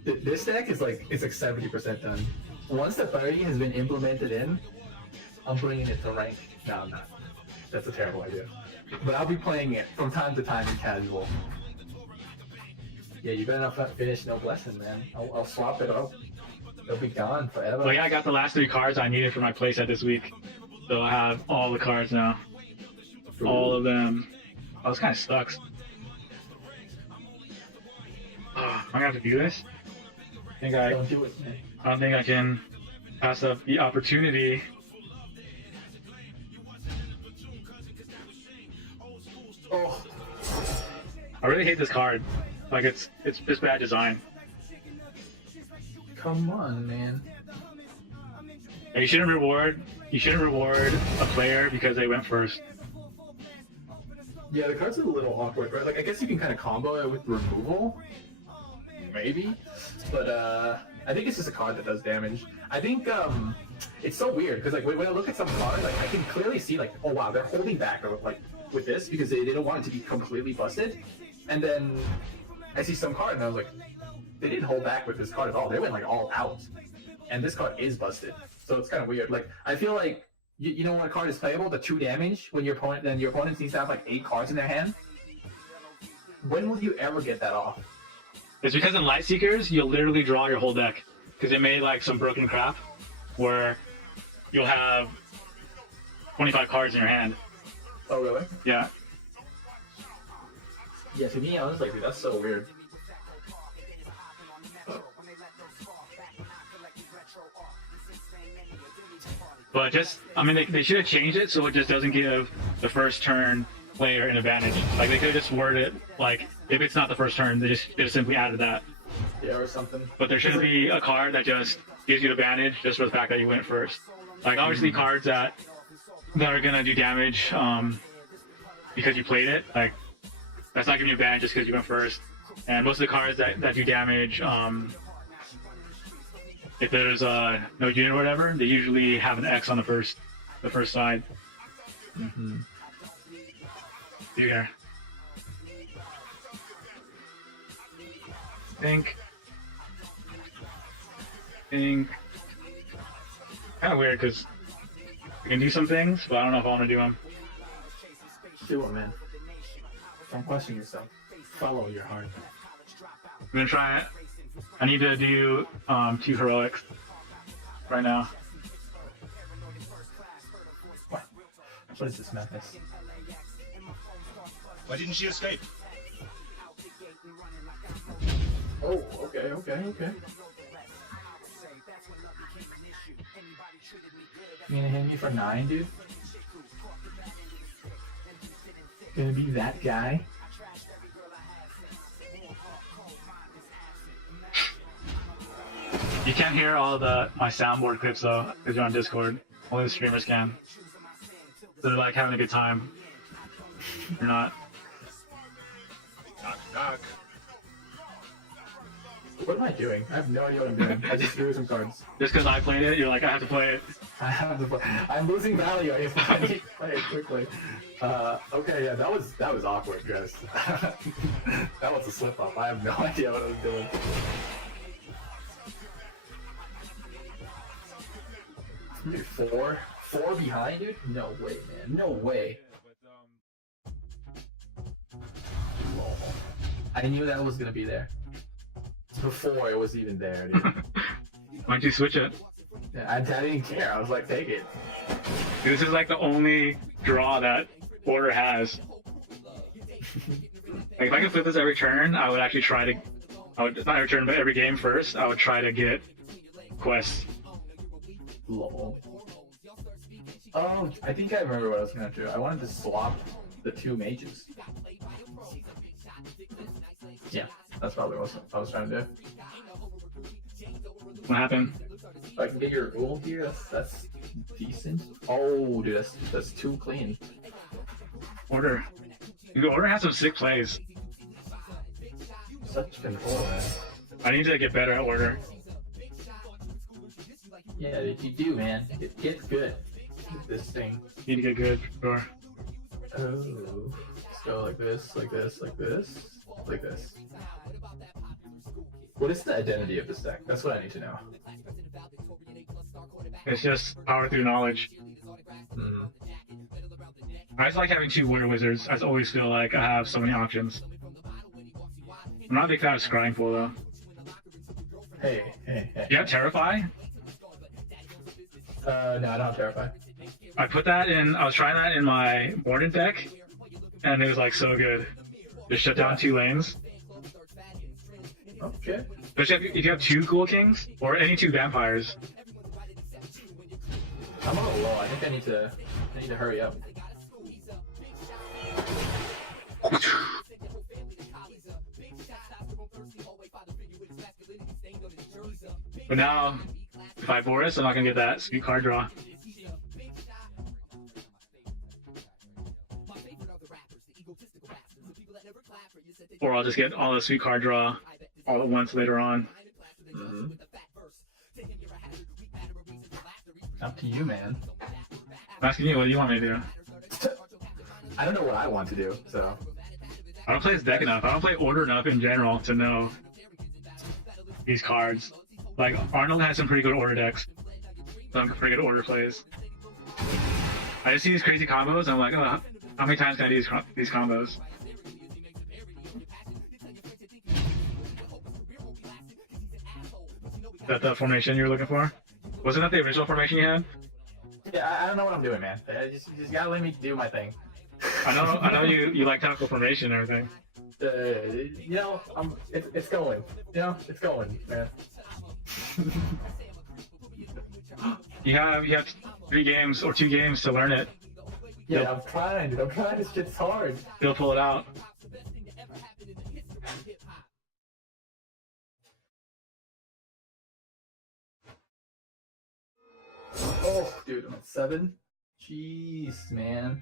this deck is like, it's like 70% done. Once the 30 has been implemented in, I'm bringing it to rank. No, I'm not. That's a terrible idea. But I'll be playing it from time to time in casual. Yeah, you better not finish no blessing, man. I'll swap it up. It'll be gone forever. Well, yeah, I got the last 3 cards I needed for my playset this week. So I have all the cards now. Ooh. All of them. Oh, this kind of sucks. I'm gonna have to do this. Don't do it, man. I don't think I can pass up the opportunity. Oh. I really hate this card. Like it's just bad design. Come on, man. And you shouldn't reward a player because they went first. Yeah, the card's a little awkward, right? Like, I guess you can kind of combo it with removal. Maybe. But, I think it's just a card that does damage. I think, it's so weird, because, like, when I look at some cards, like, I can clearly see, like, oh wow, they're holding back, like, with this, because they don't want it to be completely busted. And then I see some card, and I was like, they didn't hold back with this card at all. They went, like, all out. And this card is busted. So it's kind of weird. Like, I feel like, you know when a card is playable, the 2 damage, when your opponent needs to have, like, 8 cards in their hand? When will you ever get that off? It's because in Light Seekers, you'll literally draw your whole deck. Because they made like some broken crap where you'll have 25 cards in your hand. Oh, really? Yeah. Yeah, to me, I was like, dude, that's so weird. But just, I mean, they should have changed it so it just doesn't give the first turn player an advantage. Like, they could have just worded it, like, if it's not the first turn, they just simply added that. Yeah, or something. But there shouldn't be a card that just gives you the advantage just for the fact that you went first. Like, obviously, cards that are gonna do damage because you played it, like, that's not giving you advantage just because you went first. And most of the cards that do damage, if there's no unit or whatever, they usually have an X on the first side. Mm-hmm. Here. Think. Kind of weird because you can do some things, but I don't know if I want to do them. Do it, man. Don't question yourself. Follow your heart. I'm gonna try it. I need to do 2 heroics right now. What is this madness? Why didn't she escape? Oh, okay. You gonna hit me for 9, dude? Gonna be that guy? You can't hear all my soundboard clips though, because you're on Discord. Only the streamers can. So they're like having a good time. You're not. Knock, knock. What am I doing? I have no idea what I'm doing. I just threw some cards. Just because I played it, you're like, I have to play it. I have to play. I'm losing value if I need to play it quickly. Okay, yeah, that was awkward, guys. That was a slip up. I have no idea what I was doing. Dude, four behind, dude? No way, man. No way. I knew that was gonna be there. Before it was even there, dude. Why'd you switch it? Yeah, I didn't care. I was like, take it. This is like the only draw that Order has. Like, if I could flip this every turn, I would actually try to. Not every turn, but every game first, I would try to get quests. Lol. Oh, I think I remember what I was gonna do. I wanted to swap the 2 mages. Yeah, that's probably what I was trying to do. What happened? If I can get your gold here, that's decent. Oh, dude, that's too clean. Order. Order has some sick plays. Such control, man. I need to get better at order. Yeah, you do, man. Get good at this thing. Need to get good. Sure. Oh, let's go like this, like this, like this, like this. What is the identity of this deck? That's what I need to know. It's just power through knowledge. Mm-hmm. I just like having 2 Warrior Wizards. I just always feel like I have so many options. I'm not a big fan of Scrying Pool though. Hey. You have Terrify? No, I don't have Terrify. I put that in. I was trying that in my Mordant deck, and it was like so good. Just shut down 2 lanes. Okay. Especially if you have 2 Ghoul Kings or any 2 Vampires. I'm a little low. I think I need to hurry up. But now, if I Boris, I'm not gonna get that sweet card draw. Or I'll just get all the sweet card draw all at once later on. Mm-hmm. Up to you, man. I'm asking you, what do you want me to do? I don't know what I want to do, so. I don't play this deck enough. I don't play Order enough in general to know these cards. Like, Arnold has some pretty good Order decks. Some pretty good Order plays. I just see these crazy combos, and I'm like, oh, how many times can I do these combos? Is that the formation you were looking for? Wasn't that the original formation you had? Yeah, I don't know what I'm doing, man. You just gotta let me do my thing. I know you like tactical formation and everything. You know, it's going. You know, it's going, man. You have 3 games or 2 games to learn it. Yeah, I'm trying. This shit's hard. You'll pull it out. Oh, dude, I'm at 7. Jeez, man.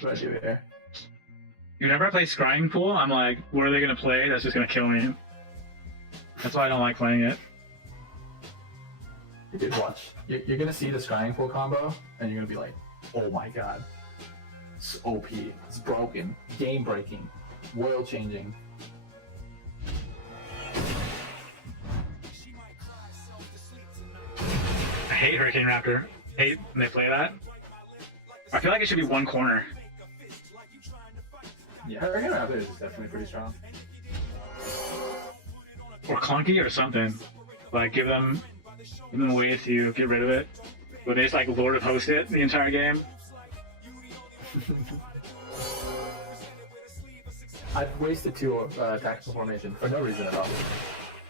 What do I do here? Whenever I play Scrying Pool, I'm like, what are they gonna play that's just gonna kill me? That's why I don't like playing it. Dude, watch. You're gonna see the Scrying Pool combo, and you're gonna be like, oh my god. It's OP. It's broken. Game breaking. World changing. I hate Hurricane Raptor. Hate when they play that. I feel like it should be 1 corner. Yeah, Hurricane Raptor is definitely pretty strong. Or clunky or something. Like, give them a way to get rid of it. But they just like Lord of Host it the entire game. I've wasted 2 tactical formation for no reason at all.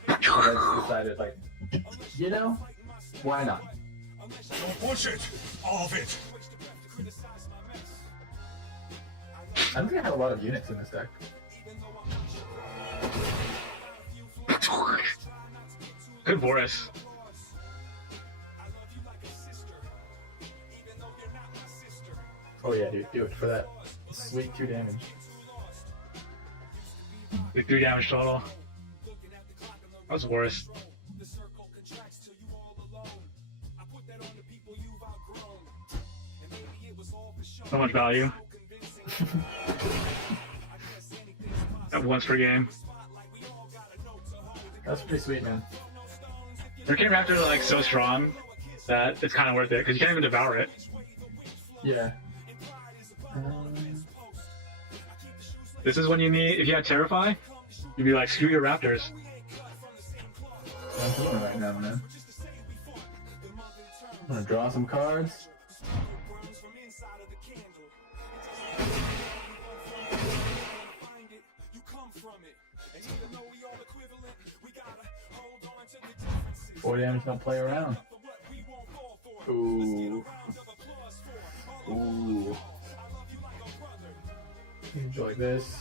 I just decided, like, you know, why not? Don't push it. All of it. I don't think I have a lot of units in this deck. Good Boris. Oh yeah, dude, do it for that sweet 2 damage. Like 3 damage total. That was Boris. So much value. At once per game. That's pretty sweet, man. Hurricane Raptor are like so strong that it's kind of worth it because you can't even devour it. Yeah. This is when you need, if you had Terrify, you'd be like, screw your Raptors. I'm healing right now, man. I'm gonna draw some cards. Four damage, don't play around. Ooh. Ooh. Like this.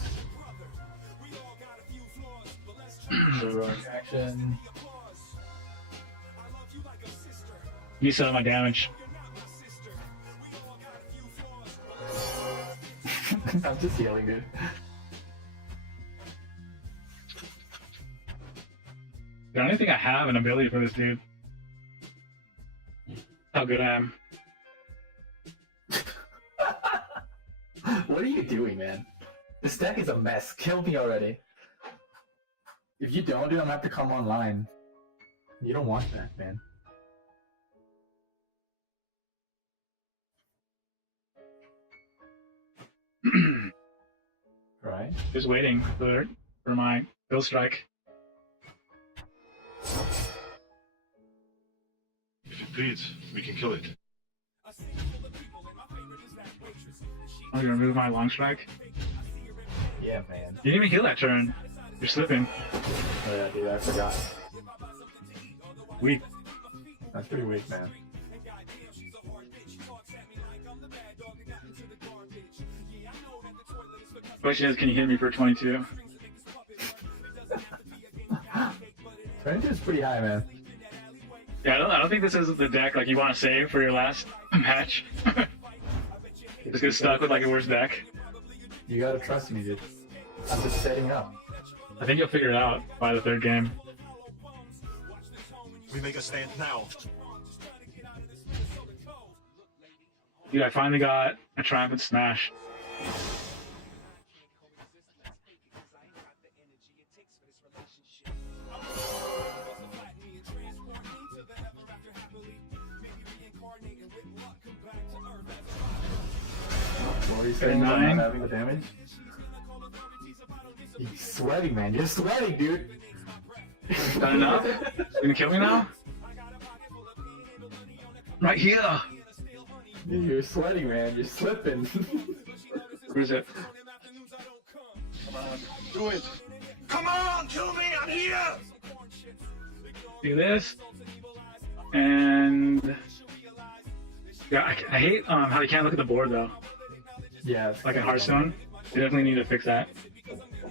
Heroic action. You saw my damage. I'm just healing, dude. I don't even think I have an ability for this dude. How good I am. What are you doing, man? This deck is a mess. Kill me already. If you don't, dude, I'm gonna have to come online. You don't want that, man. Right? Just waiting for my bill strike. If it bleeds, we can kill it. I'm gonna remove my long strike. Yeah, man. You didn't even heal that turn. You're slipping. Oh, yeah, dude, I forgot. Weak. That's pretty weak, man. Question is, can you hit me for 22? 22 is pretty high, man. Yeah, I don't think this is the deck like you want to save for your last match. Just get stuck with like a worse deck. You gotta trust me, dude. I'm just setting up. I think you'll figure it out by the third game. We make a stand now. Dude, I finally got a triumphant smash. What are you saying? 9. I'm not having the damage? You're sweating, man. You're sweating, dude. Done enough? You gonna kill me now? Right here! Dude, you're sweating, man. You're slipping. Where is it? Come on, do it. Come on, kill me. I'm here. Do this. And... Yeah, I hate how you can't look at the board though. Yeah, it's Like in Hearthstone. You definitely need to fix that.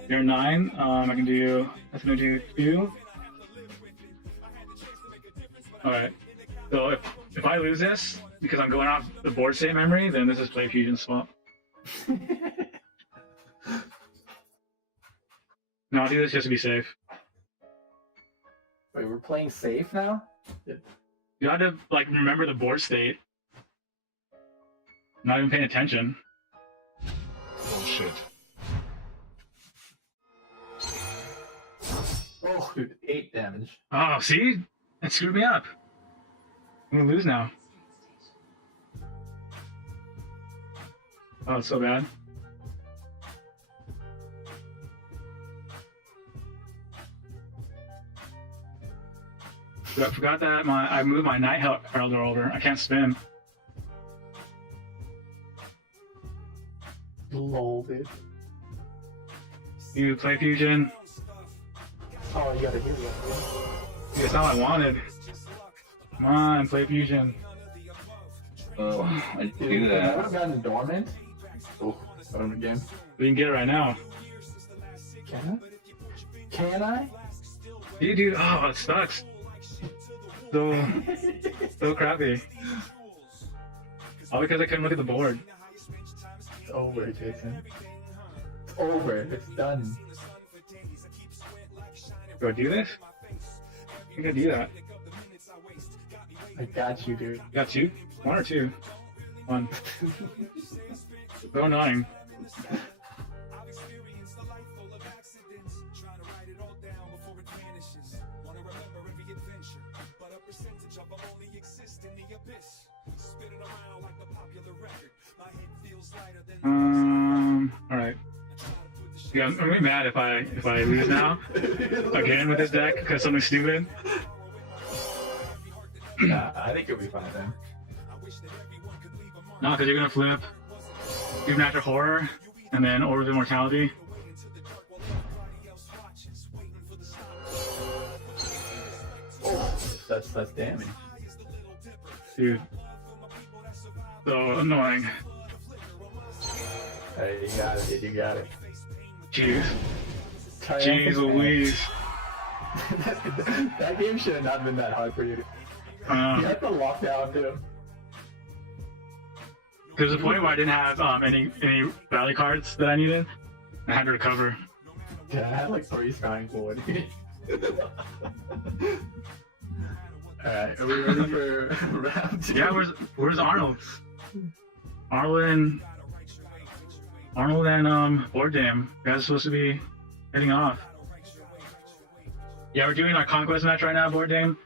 You're 9. I can do... That's gonna do 2. Alright. So if I lose this, because I'm going off the board state memory, then this is play Fusion Swap. No, I'll do this just to be safe. Wait, we're playing safe now? You have to, like, remember the board state. Not even paying attention. Oh shit. Oh, dude, 8 damage. Oh, see? That screwed me up. I'm gonna lose now. Oh, it's so bad. I forgot that I moved my Night Herald over. I can't spin. Lol, dude. You play Fusion. Oh, you gotta heal me. That's not what I wanted. Come on, play Fusion. Oh, I Dude, do I that. would have gotten dormant. Oh, got him again. We can get it right now. Can I? Can I? You do. Oh, it sucks. So crappy. All because I couldn't look at the board. It's over, Jason. It's over. It's done. Do I do this? I think I do that. I got you, dude. You got 2? 1 or 2? 1. So annoying. Alright. Yeah, I'm gonna be mad if I lose now again with this deck because something stupid. Nah, I think it'll be fine then. No, because you're gonna flip even after horror and then Orb of Immortality. That's damage. Dude. So annoying. Hey, you got it, dude. You got it. Jeez. Triumphant Jeez Louise. That game should have not been that hard for you. You had to lock down too. There's a point where I didn't have any rally cards that I needed. I had to recover. Yeah, I had like 3 starting forward. Alright, are we ready for round 2? Yeah, where's Arnold? Arnold and Board Game. You guys are supposed to be heading off. Yeah, we're doing our Conquest match right now, Board Game.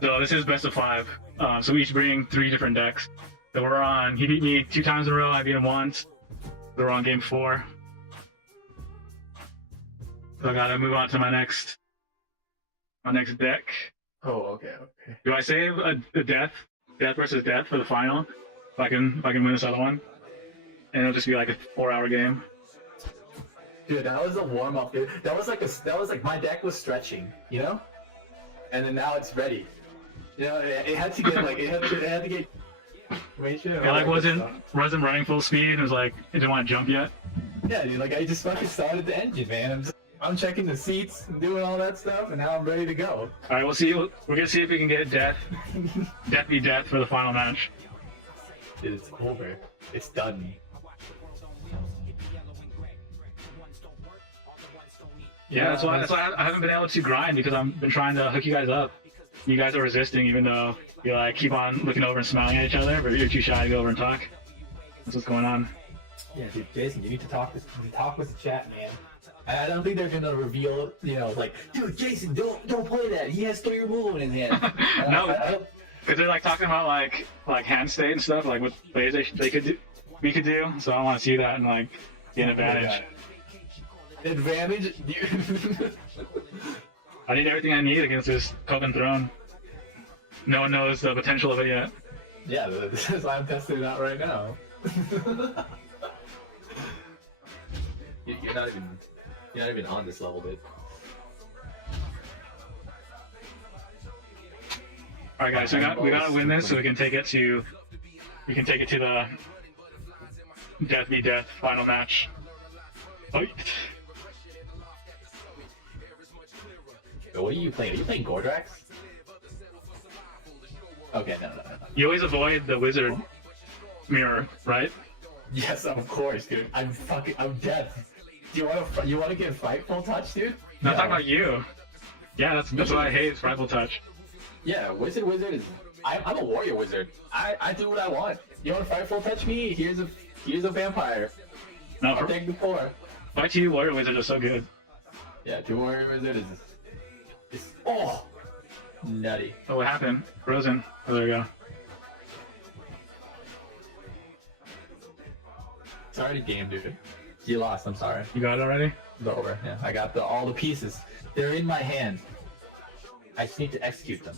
So this is best of 5. So we each bring 3 different decks. So we're on. He beat me 2 times in a row. I beat him once. So we're on game 4. So I gotta move on to my next deck. Oh, okay. Do I save a death versus death for the final? If I can win this other one, and it'll just be like a 4-hour game. Dude, that was a warm up, dude. That was like my deck was stretching, you know? And then now it's ready. You know, it had to get like it had to get. Yeah, like wasn't running full speed. And it was like it didn't want to jump yet. Yeah, dude. Like I just fucking started the engine, man. I'm checking the seats and doing all that stuff, and now I'm ready to go. All right, we'll see. We're gonna see if we can get death be death for the final match. Dude, it's over. It's done. Yeah, that's why I haven't been able to grind, because I've been trying to hook you guys up. You guys are resisting, even though you like keep on looking over and smiling at each other, but you're too shy to go over and talk. That's what's going on. Yeah, dude, Jason, you need to talk with the chat, man. I don't think they're gonna reveal, you know, like, dude, Jason, don't play that. He has 3 removal in his hand. No, because they're like talking about like hand state and stuff, like what plays we could do. So I want to see that and like get an advantage. Advantage? I need everything I need against this Coven Throne. No one knows the potential of it yet. Yeah, this is why I'm testing it out right now. You're not even on this level, dude. All right, guys, so we gotta win this so we can take it to the death be death final match. Oh. What are you playing? Are you playing Gordrax? Okay, no. You always avoid the wizard mirror, right? Yes, of course, dude. I'm dead. Do you want to get Frightful Touch, dude? No, I'm talking about you. Yeah, that's what I hate, is Frightful Touch. Yeah, Wizard is. I'm a warrior wizard. I do what I want. You want to Frightful Touch me? Here's a vampire. No, I'll take the 4. Why 2 warrior wizards are so good? Yeah, 2 warrior wizard is. Oh, nutty. Oh, what happened? Frozen. Oh, there we go. It's already game, dude. You lost. I'm sorry. You got it already? It's over. Yeah, I got all the pieces. They're in my hand. I just need to execute them.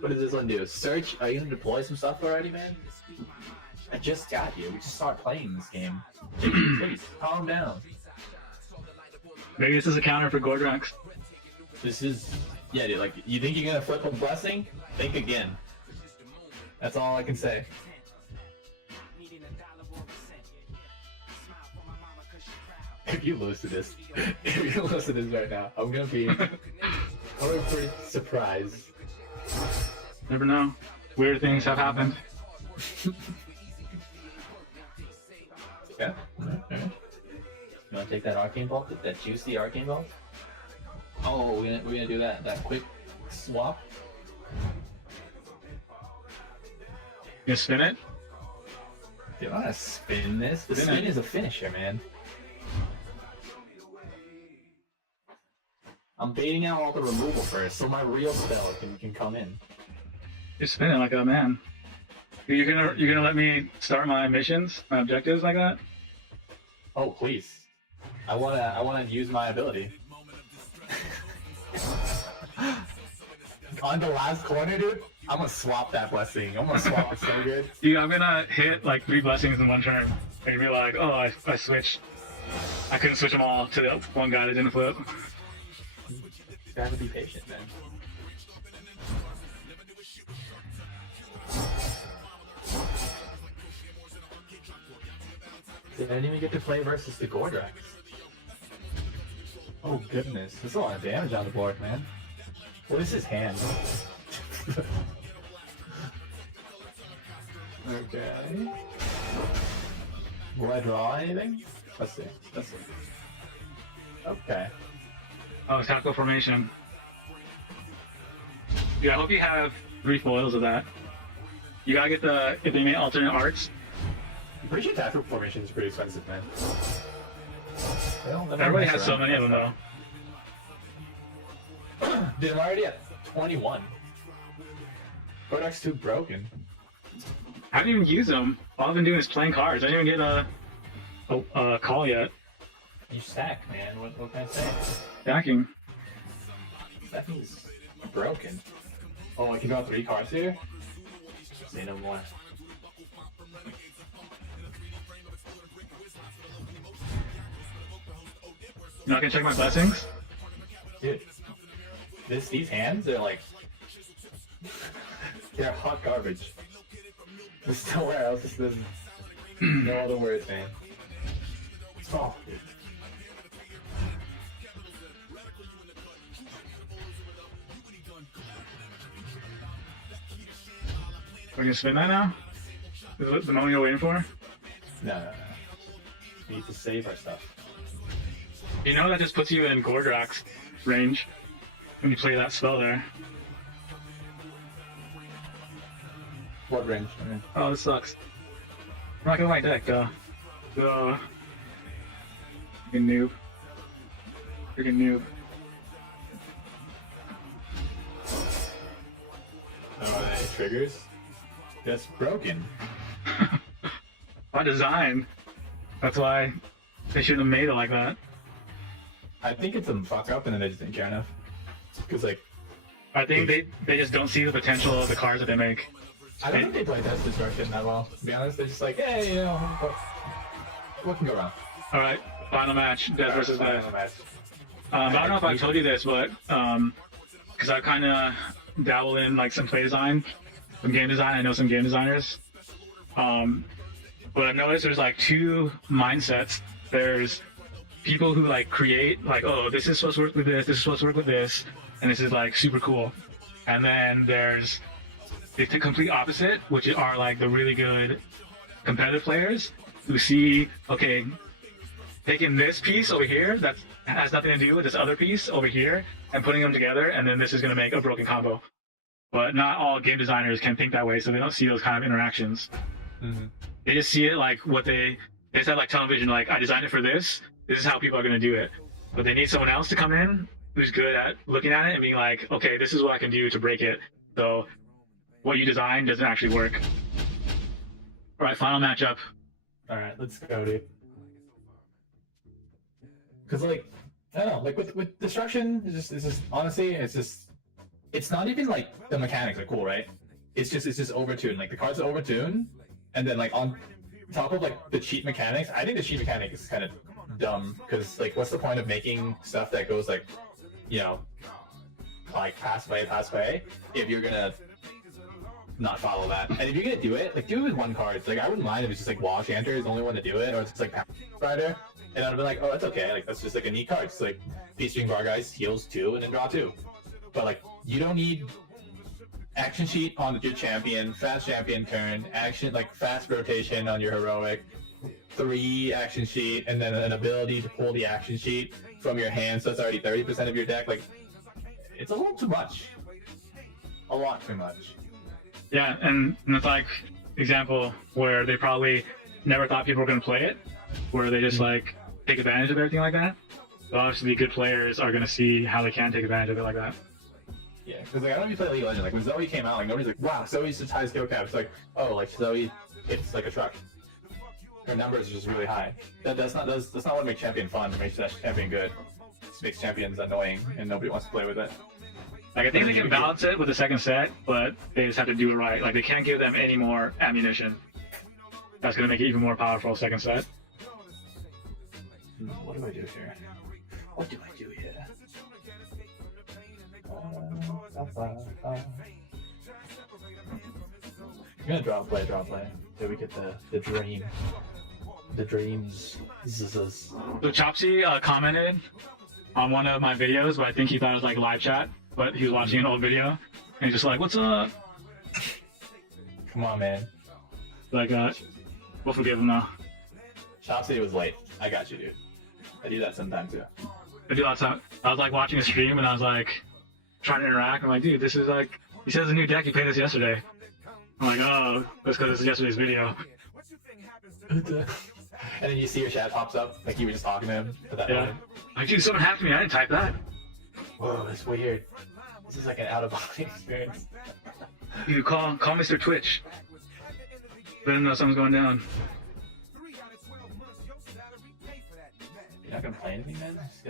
What does this one do? Search. Are you gonna deploy some stuff already, man? I just got here. We just started playing this game. Please calm down. Maybe this is a counter for Gordrax. This is, yeah, dude. Like, you think you're gonna flip a blessing? Think again. That's all I can say. If you lose to this right now, I'm gonna be pretty surprised. Never know. Weird things have happened. Yeah. You wanna take that arcane vault? That juicy arcane vault? Oh, we're gonna do that quick swap. You spin it? Do you wanna spin this? The spin is a finisher, man. I'm baiting out all the removal first, so my real spell can come in. You're spinning like a man. You're gonna let me start my missions, my objectives like that? Oh please. I wanna use my ability. On the last corner, dude, I'm gonna swap that blessing. I'm gonna swap it so good. Dude, I'm gonna hit like 3 blessings in one turn. And you'll be like, oh, I switched. I couldn't switch them all to the one guy that didn't flip. You gotta be patient, man. I didn't even get to play versus the Gordrax. Oh goodness, there's a lot of damage on the board, man. What is his hand? Okay. Will I draw anything? Let's see. Okay. Oh, it's tactical formation. Dude, I hope you have 3 foils of that. You gotta get the, if they make alternate arts. I'm pretty sure tactical formation is pretty expensive, man. Everybody has so many of them though. Dude, I'm already at 21. Product's too broken. I haven't even used them. All I've been doing is playing cards. I didn't even get a call yet. You stack, man. What can I say? Stacking. Stacking's broken. Oh, I can draw 3 cards here? Say no more. You're not gonna check my blessings? Dude, these hands are like, they're hot garbage. There's nowhere else. There's no other words, man. Oh, dude. We're gonna spin that now? Is it the moment you're waiting for? No. We need to save our stuff. You know that just puts you in Gordrak's range when you play that spell there. What range? I mean, Oh, this sucks. I'm not gonna my deck, Freaking noob. Freaking noob. oh, it triggers? That's broken. By design. That's why they shouldn't have made it like that. I think it's a fuck up and then they just didn't care enough. Because, like, I think they just don't see the potential of the cards that they make. I don't think they play Death Destruction that well, to be honest. They're just like, hey, you know, what can go wrong? Alright, final match, Death versus Death. Final match. I don't know if I've told you this, but because I kind of dabble in like some play design, some game design. I know some game designers, but I've noticed there's like 2 mindsets. There's people who like create like, oh, this is supposed to work with this, this is supposed to work with this, and this is like super cool. And then there's the complete opposite, which are like the really good competitive players who see, okay, taking this piece over here that has nothing to do with this other piece over here and putting them together, and then this is going to make a broken combo. But not all game designers can think that way, so they don't see those kind of interactions. Mm-hmm. They just see it like what they just have like tunnel vision, like I designed it for this is how people are going to do it. But they need someone else to come in who's good at looking at it and being like, okay, this is what I can do to break it. So what you designed doesn't actually work. All right, final matchup. All right, let's go, dude. Because, like, I don't know, like with destruction, it's just honestly, it's not even like the mechanics are cool, right? It's just overtuned. Like the cards are overtuned, and then like on top of like the cheat mechanics, I think the cheat mechanic is kind of dumb because like, what's the point of making stuff that goes like, you know, like pass play, if you're gonna not follow that, and if you're gonna do it, like do it with 1 card. Like I wouldn't mind if it's just like Wall Chanter is the only one to do it, or it's just like Rider. And I'd be like, oh, that's okay. Like, that's just like a neat card. It's like, Featuring Bar Guys heals 2 and then draw 2. But like, you don't need action sheet on your champion, fast champion turn, action, like fast rotation on your heroic, 3 action sheet, and then an ability to pull the action sheet from your hand, so it's already 30% of your deck. Like, it's a little too much. A lot too much. Yeah, and it's like example where they probably never thought people were going to play it, where they just like take advantage of everything like that. So obviously good players are going to see how they can take advantage of it like that. Yeah, because like, I don't know if you play League of Legends. Like when Zoe came out, like nobody's like, wow, Zoe's such high skill cap. It's like, oh, like Zoe hits like a truck. Her numbers are just really high. That's not what makes champion fun. It makes champion good. It makes champions annoying, and nobody wants to play with it. Like I think they can balance it with the second set, but they just have to do it right. Like they can't give them any more ammunition. That's going to make it even more powerful second set. What do I do here? What do I do here? I'm gonna draw play. Till we get the dream. The dreams. So Chopsy commented on one of my videos, but I think he thought it was like live chat, but he was watching an old video, and he's just like, "What's up?" Come on, man. Like, we'll forgive him now. Chopsy was late. I got you, dude. I do that sometimes too. I do lots of. I was like watching a stream and I was like trying to interact. I'm like, dude, this is like. He says a new deck. You played this yesterday. I'm like, oh, that's because this is yesterday's video. And then you see your chat pops up, like you were just talking to him at that Yeah. moment. Like, dude, someone hacked me. I didn't type that. Whoa, that's weird. This is like an out-of-body experience. You call Mr. Twitch. Let him know something's going down. You're not gonna play anything, man? Just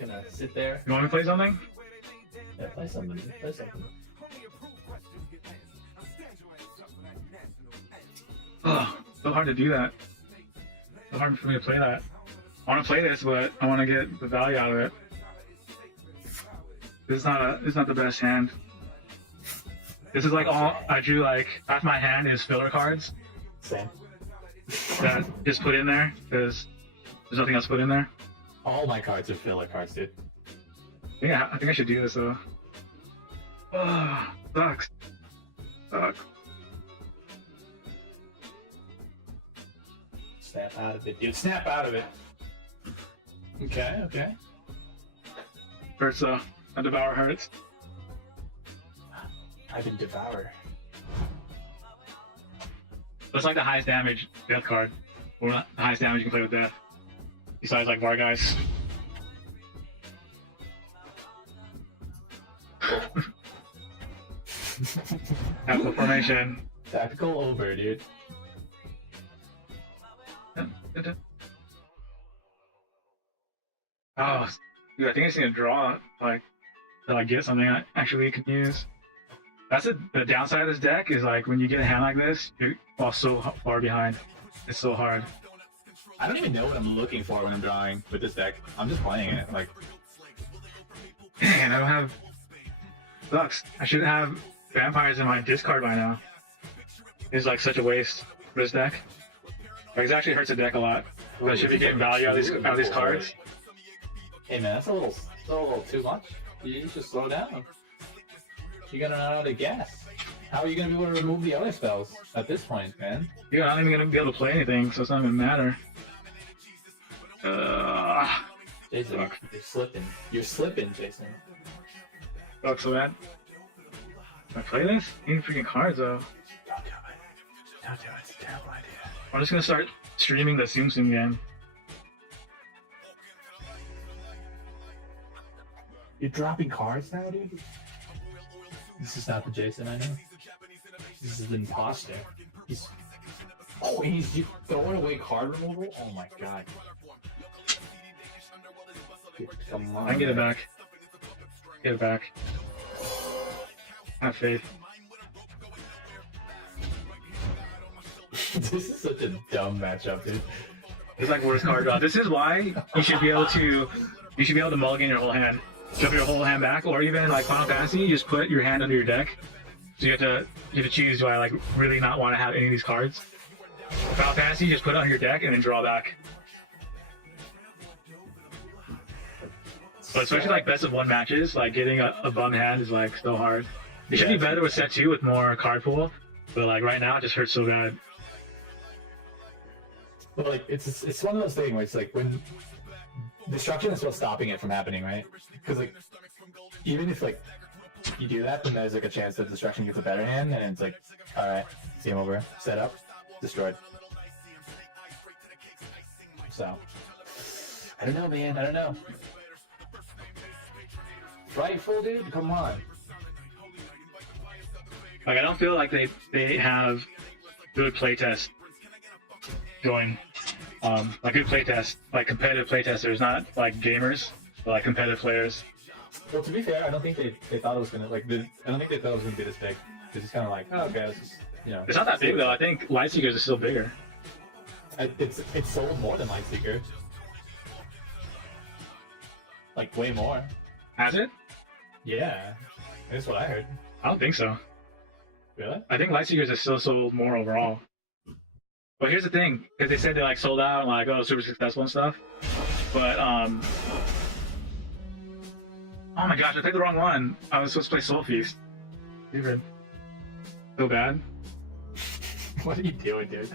gonna sit there. You want me to play something? Yeah, play something. Play something. Oh, so hard to do that. So hard for me to play that. I want to play this, but I want to get the value out of it. This is not the best hand. This is like all I drew. Like half my hand is filler cards Same. that just put in there because there's nothing else put in there. All my cards are filler cards, dude. Yeah, I think I should do this though. Oh, sucks. Sucks. Snap out of it, dude. Snap out of it. Okay, okay. Hurts though. A devour hurts. I've been devoured. That's like the highest damage death card. Or not the highest damage you can play with death. Besides like Vargas. Tactical formation. Tactical over, dude. Oh, dude, I think I just need to draw like to like get something I actually can use. That's the downside of this deck is like when you get a hand like this, you fall so far behind. It's so hard. I don't even know what I'm looking for when I'm drawing with this deck. I'm just playing it. Like, Dang, I don't have. Sucks. I should have vampires in my discard by now. It's like such a waste for this deck. Like, it actually hurts the deck a lot. I should be getting value out of these cards. hey man, that's a little too much. You should slow down. You're gonna run out of gas. How are you gonna be able to remove the other spells at this point, man? Yeah, I'm not even gonna be able to play anything, so it's not gonna matter. Jason, Fuck. you're slipping. You're slipping, Jason. Sucks so bad. Can I play this? I need freaking cards though. Don't do it. Don't do it. It's a terrible idea. I'm just gonna start streaming the Tsum Tsum game. You're dropping cards now, dude? This is not the Jason I know. This is the imposter. He's throwing away card removal? Oh my god. Come on. I can get it back. Get it back. Have faith. This is such a dumb matchup, dude. It's like worst card draw. This is why you should be able to mulligan your whole hand. Jump your whole hand back, or even like Final Fantasy, you just put your hand under your deck. So you have to choose, do I like really not want to have any of these cards? Final Fantasy, just put it on your deck and then draw back. But especially like best of one matches, like getting a bum hand is like so hard. It should be better with set 2 with more card pool, but like right now it just hurts so bad. But like it's one of those things where it's like when destruction is what's stopping it from happening, right? Because like even if like you do that, then there's like a chance that destruction gets a better hand, and it's like, all right, game over, set up, destroyed. So I don't know, man. I don't know. Frightful, dude. Come on. Like I don't feel like they have good playtest going. Like good playtest, like competitive playtesters, not like gamers, but like competitive players. Well, to be fair, I don't think they thought it was gonna like. I don't think they thought it was gonna be this big. It's just kind of like, oh, okay, it's just, you know. It's not that big though. I think Lightseekers is still bigger. It's sold more than Lightseeker. Like way more. Has it? Yeah, that's what I heard. I don't think so. Really? I think Lightseekers is still sold more overall. But here's the thing, because they said they like sold out and like, oh, super successful and stuff. But oh my gosh, I picked the wrong one. I was supposed to play Soul Feast. Stupid. So bad. What are you doing, dude?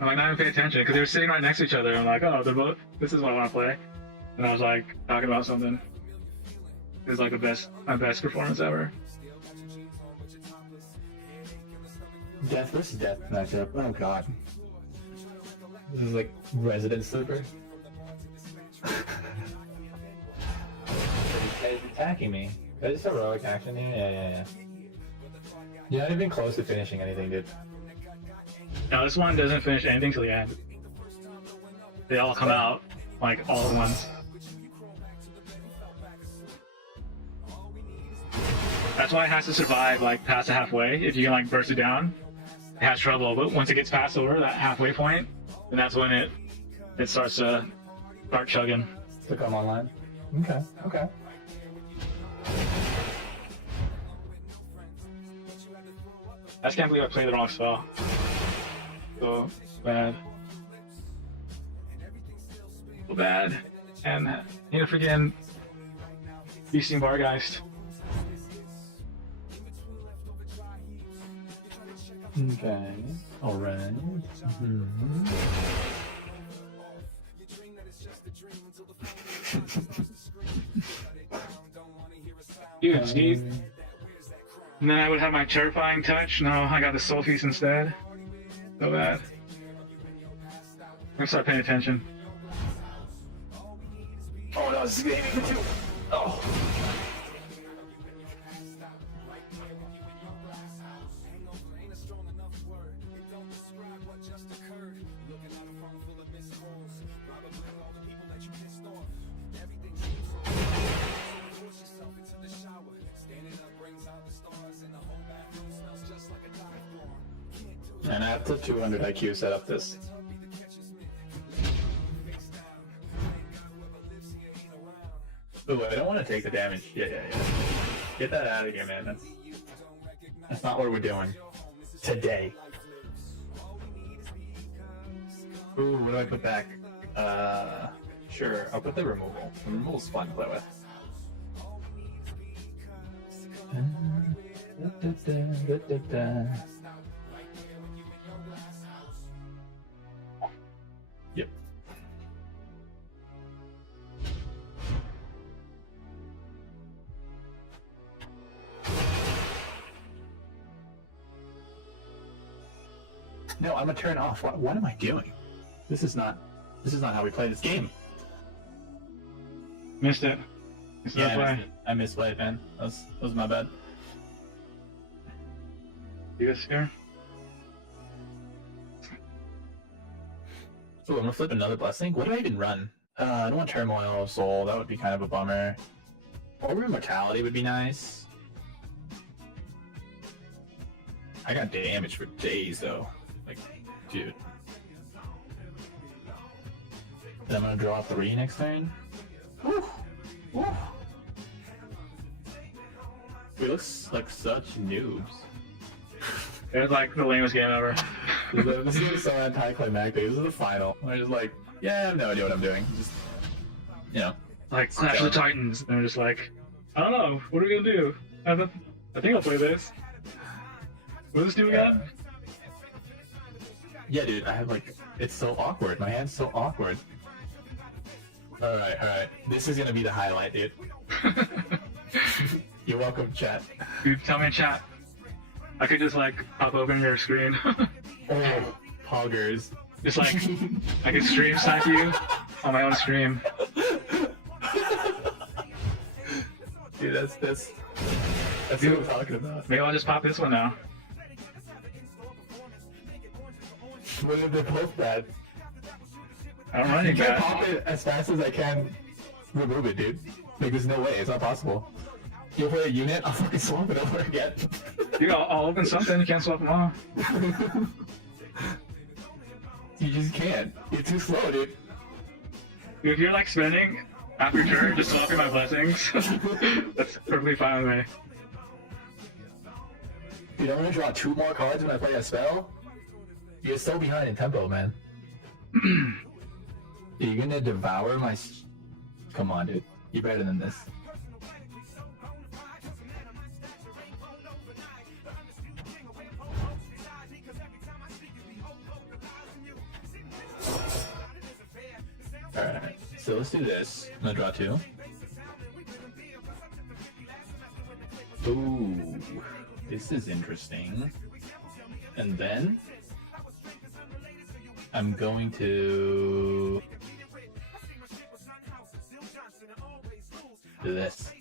I'm like not even paying attention because they were sitting right next to each other. I'm like, oh, they're both. This is what I want to play. and I was like talking about something. It was like my best performance ever. Death versus death matchup. Oh god. This is like Resident Sleeper. He's attacking me. Is that just heroic action here? Yeah. You're not even close to finishing anything, dude. No, this one doesn't finish anything till the end. They all come out like all at once. That's why it has to survive like past the halfway. If you can like burst it down, it has trouble. But once it gets past over that halfway point, then that's when it starts to start chugging. To come online. Okay. I just can't believe I played the wrong spell. So bad. So bad. And you know, freaking Beasting Bargeist. Okay. Alright. You escape. And then I would have my terrifying touch. No, I got the soul piece instead. So bad. I'm gonna start paying attention. Oh no, this is getting me too. Oh. And I have to 200 IQ set up this. Ooh, I don't want to take the damage. Yeah. Get that out of here, man. That's not what we're doing today. Ooh, what do I put back? Sure, I'll put the removal. The removal's fun to play with. Yep. No, I'm gonna turn off. What am I doing? This is not how we play this game. Missed it. I misplayed, man. That was my bad. You guys here? So I'm gonna flip another blessing. What do I even run? I don't want Turmoil of Soul. That would be kind of a bummer. Orb of Immortality would be nice. I got damage for days though. Like, dude. Then I'm gonna draw 3 next turn. Woo! Woo! We look like such noobs. It was like the lamest game ever. This is so anticlimactic. This is the final. I'm just like, yeah, I have no idea what I'm doing. Just, you know. Like Clash of the Titans. And they're just like, I don't know. What are we gonna do? I think I'll play this. What does this do again? Yeah, dude. I have like, it's so awkward. My hand's so awkward. All right. This is gonna be the highlight, dude. You're welcome, chat. Dude, tell me in chat. I could just like pop open your screen. Oh, poggers. Just like, I could stream snipe you on my own stream. Dude, that's what I'm talking about. Maybe I'll just pop this one now. What if they're both bad? I don't run You any can't bad. pop it as fast as I can remove it, dude. Like, there's no way. It's not possible. You play a unit, I'll fucking swap it over again. Dude, I'll open something. You can't swap them all. You just can't. You're too slow, dude. Dude, if you're like spending after turn just swapping my blessings, that's perfectly fine with me. Dude, I'm gonna draw 2 more cards when I play a spell. You're so behind in tempo, man. You're gonna devour my... Come on, dude. You're better than this. Alright, so So let's do this. I'm gonna draw 2. Ooh, this is interesting. And then I'm going to do this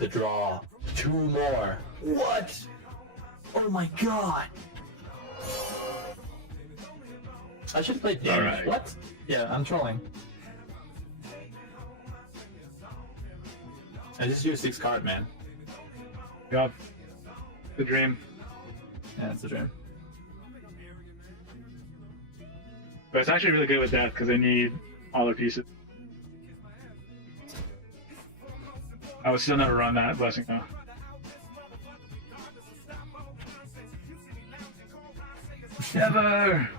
to draw 2 more. What? Oh my god! I should play damage. Alright. What? Yeah, I'm trolling. I just used 6 card, man. Yup. The dream. Yeah, it's a dream. But it's actually really good with death because they need all their pieces. I would still never run that blessing though. Never!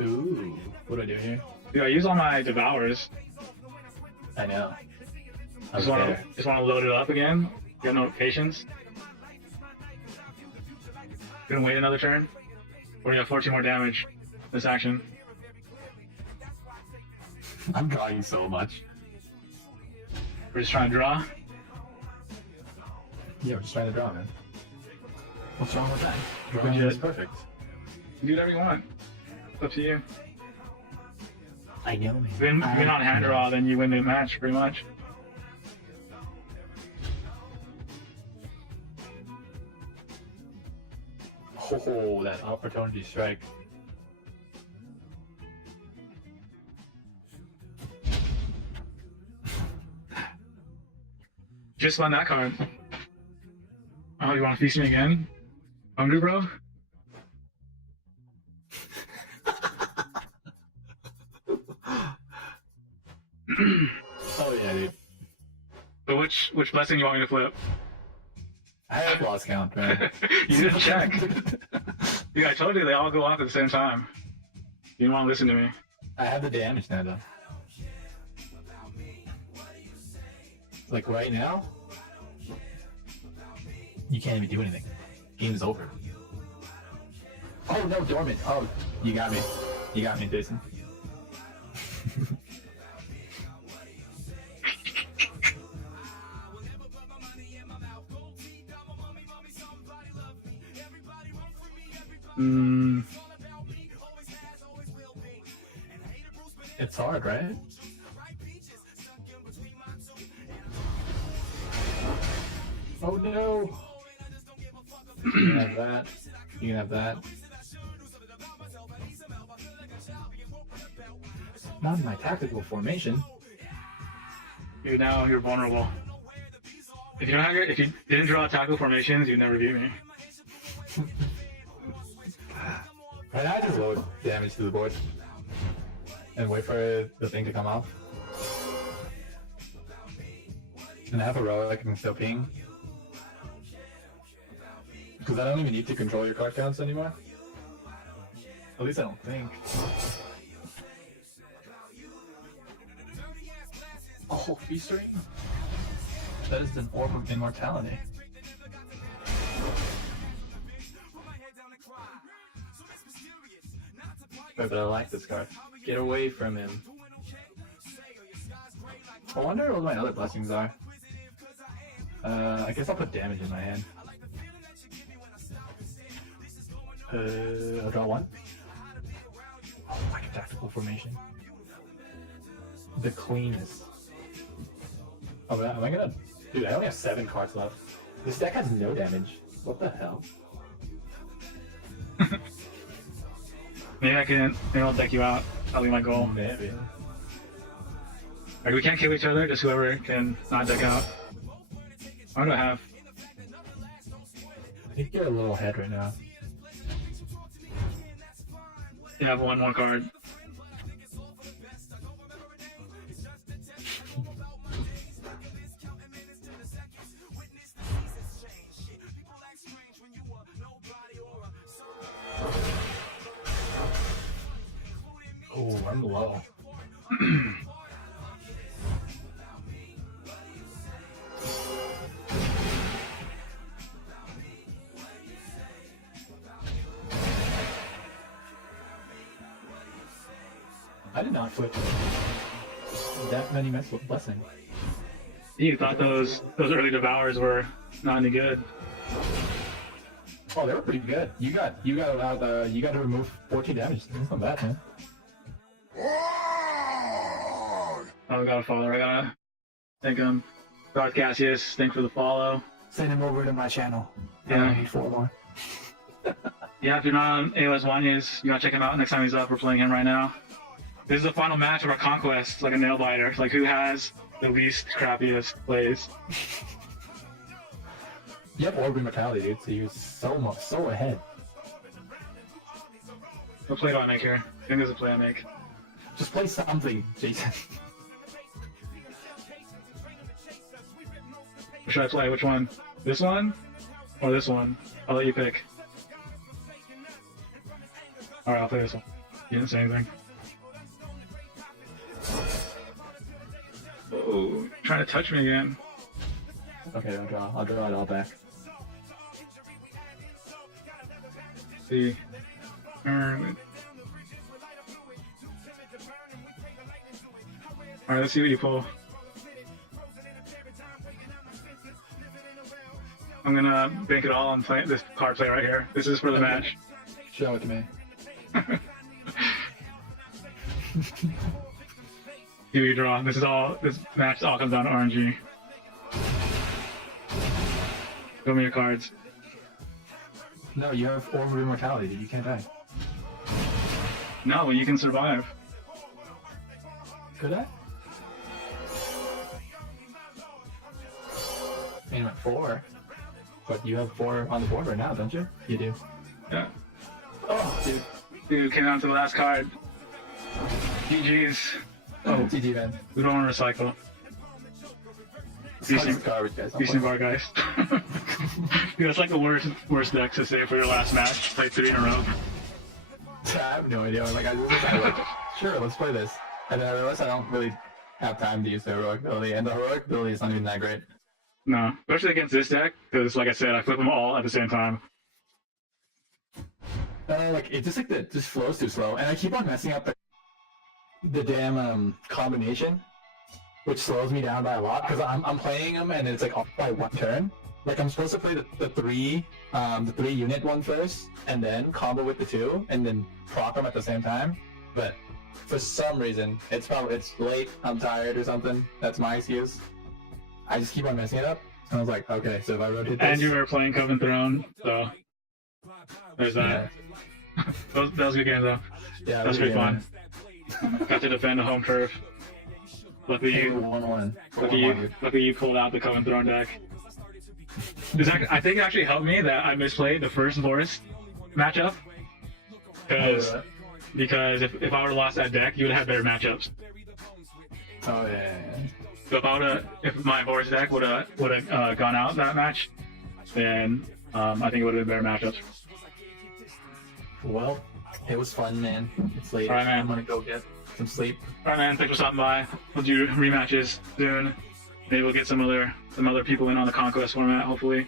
Ooh, what do I do here? Dude, I use all my devours. I know. I was Just want there. to load it up again. You have no patience. Gonna wait another turn. Or you have 14 more damage this action. I'm drawing so much. We're just trying to draw. Yeah, we're just trying to draw, man. What's wrong with that? Legit. Drawing is perfect. You do whatever you want. It's up to you. I know, man. If you win on hand draw, then you win the match, pretty much. Oh, that opportunity strike. Just on that card. Oh, you want to feast me again? Hungry, bro? Oh yeah, dude. So which blessing you want me to flip? I have lost count, man. You didn't check. Dude, I told you they all go off at the same time. You don't want to listen to me. I have the damage now, though. Like right now, you can't even do anything. Game's over. Oh no, dormant. Oh, you got me. You got me, Jason. It's hard, right? Oh no! You can have that. You can have that. Not in my tactical formation. Dude, now you're vulnerable. If you didn't draw tactical formations, you'd never beat me. Right now I just load damage to the board. And wait for the thing to come off. And I have a relic and still ping. Because I don't even need to control your card counts anymore. At least I don't think. Oh, feastering? That is an orb of immortality. Wait, but I like this card. Get away from him. I wonder what my other blessings are. I guess I'll put damage in my hand. I'll draw 1. Oh, like a tactical formation. The cleanest. Oh, am I gonna... Dude, I only have 7 cards left. This deck has no damage. What the hell? Maybe I'll deck you out. That'll be my goal. Maybe. Like, we can't kill each other, just whoever can not deck out. What do I have? I think you're a little ahead right now. You have one more card. Oh, I'm low. I did not flip that many mess with blessing. You thought those early devours were not any good. Oh, they were pretty good. You got allowed you got to remove 14 damage. That's not bad, man. Oh, I got a follower. I gotta thank him. Darth Cassius, thanks for the follow. Send him over to my channel. Yeah. I need 4 more. Yeah, if you're not on AOSWanye, you gotta check him out next time he's up. We're playing him right now. This is the final match of our Conquest, like a nail biter. Like who has the least crappiest plays. You have Orb Immortality, dude, so you're so ahead. What play do I make here? I think there's a play I make. Just play something, Jason. What should I play? Which one? This one? Or this one? I'll let you pick. Alright, I'll play this one. You didn't say anything. Oh, trying to touch me again. Okay, I'll draw it all back. See. Alright, let's see what you pull. I'm gonna bank it all on this card play right here. This is for the match. Show it to me. See what you draw. This match all comes down to RNG. Show me your cards. No, you have Orb of Immortality, dude. You can't die. No, you can survive. Could I? I mean, I'm at 4. But you have 4 on the board right now, don't you? You do. Yeah. Oh, dude. Dude, came down to the last card. GG's. Oh, GG, man. We don't want to recycle. Decent garbage, guys. Decent bar, guys. Dude, that's like the worst deck to say for your last match. Play 3 in a row. I have no idea. Like, I was like, sure, let's play this. And then I realized I don't really have time to use the heroic ability, and the heroic ability is not even that great. No, especially against this deck, because like I said, I flip them all at the same time. Like, it just just flows too slow, and I keep on messing up the damn combination, which slows me down by a lot, because I'm playing them and it's like off by 1 turn. Like, I'm supposed to play the 3 unit one first, and then combo with the 2, and then proc them at the same time. But for some reason, it's late, I'm tired or something. That's my excuse. I just keep on messing it up, and I was like, okay, so if I rotate this... And you were playing Coven Throne, so there's that. Yeah. that was a good game, though. Yeah, that was pretty fun. Got to defend the home turf. Luckily you pulled out the Coven Throne deck. I think it actually helped me that I misplayed the first Forest matchup. Because if I would have lost that deck, you would have had better matchups. Oh yeah. So if my Horse deck would have gone out that match, then I think it would have been better matchups. Well, it was fun, man. It's late. All right, man. I'm gonna go get some sleep. All right, man. Thanks for stopping by. We'll do rematches soon. Maybe we'll get some other people in on the Conquest format, hopefully.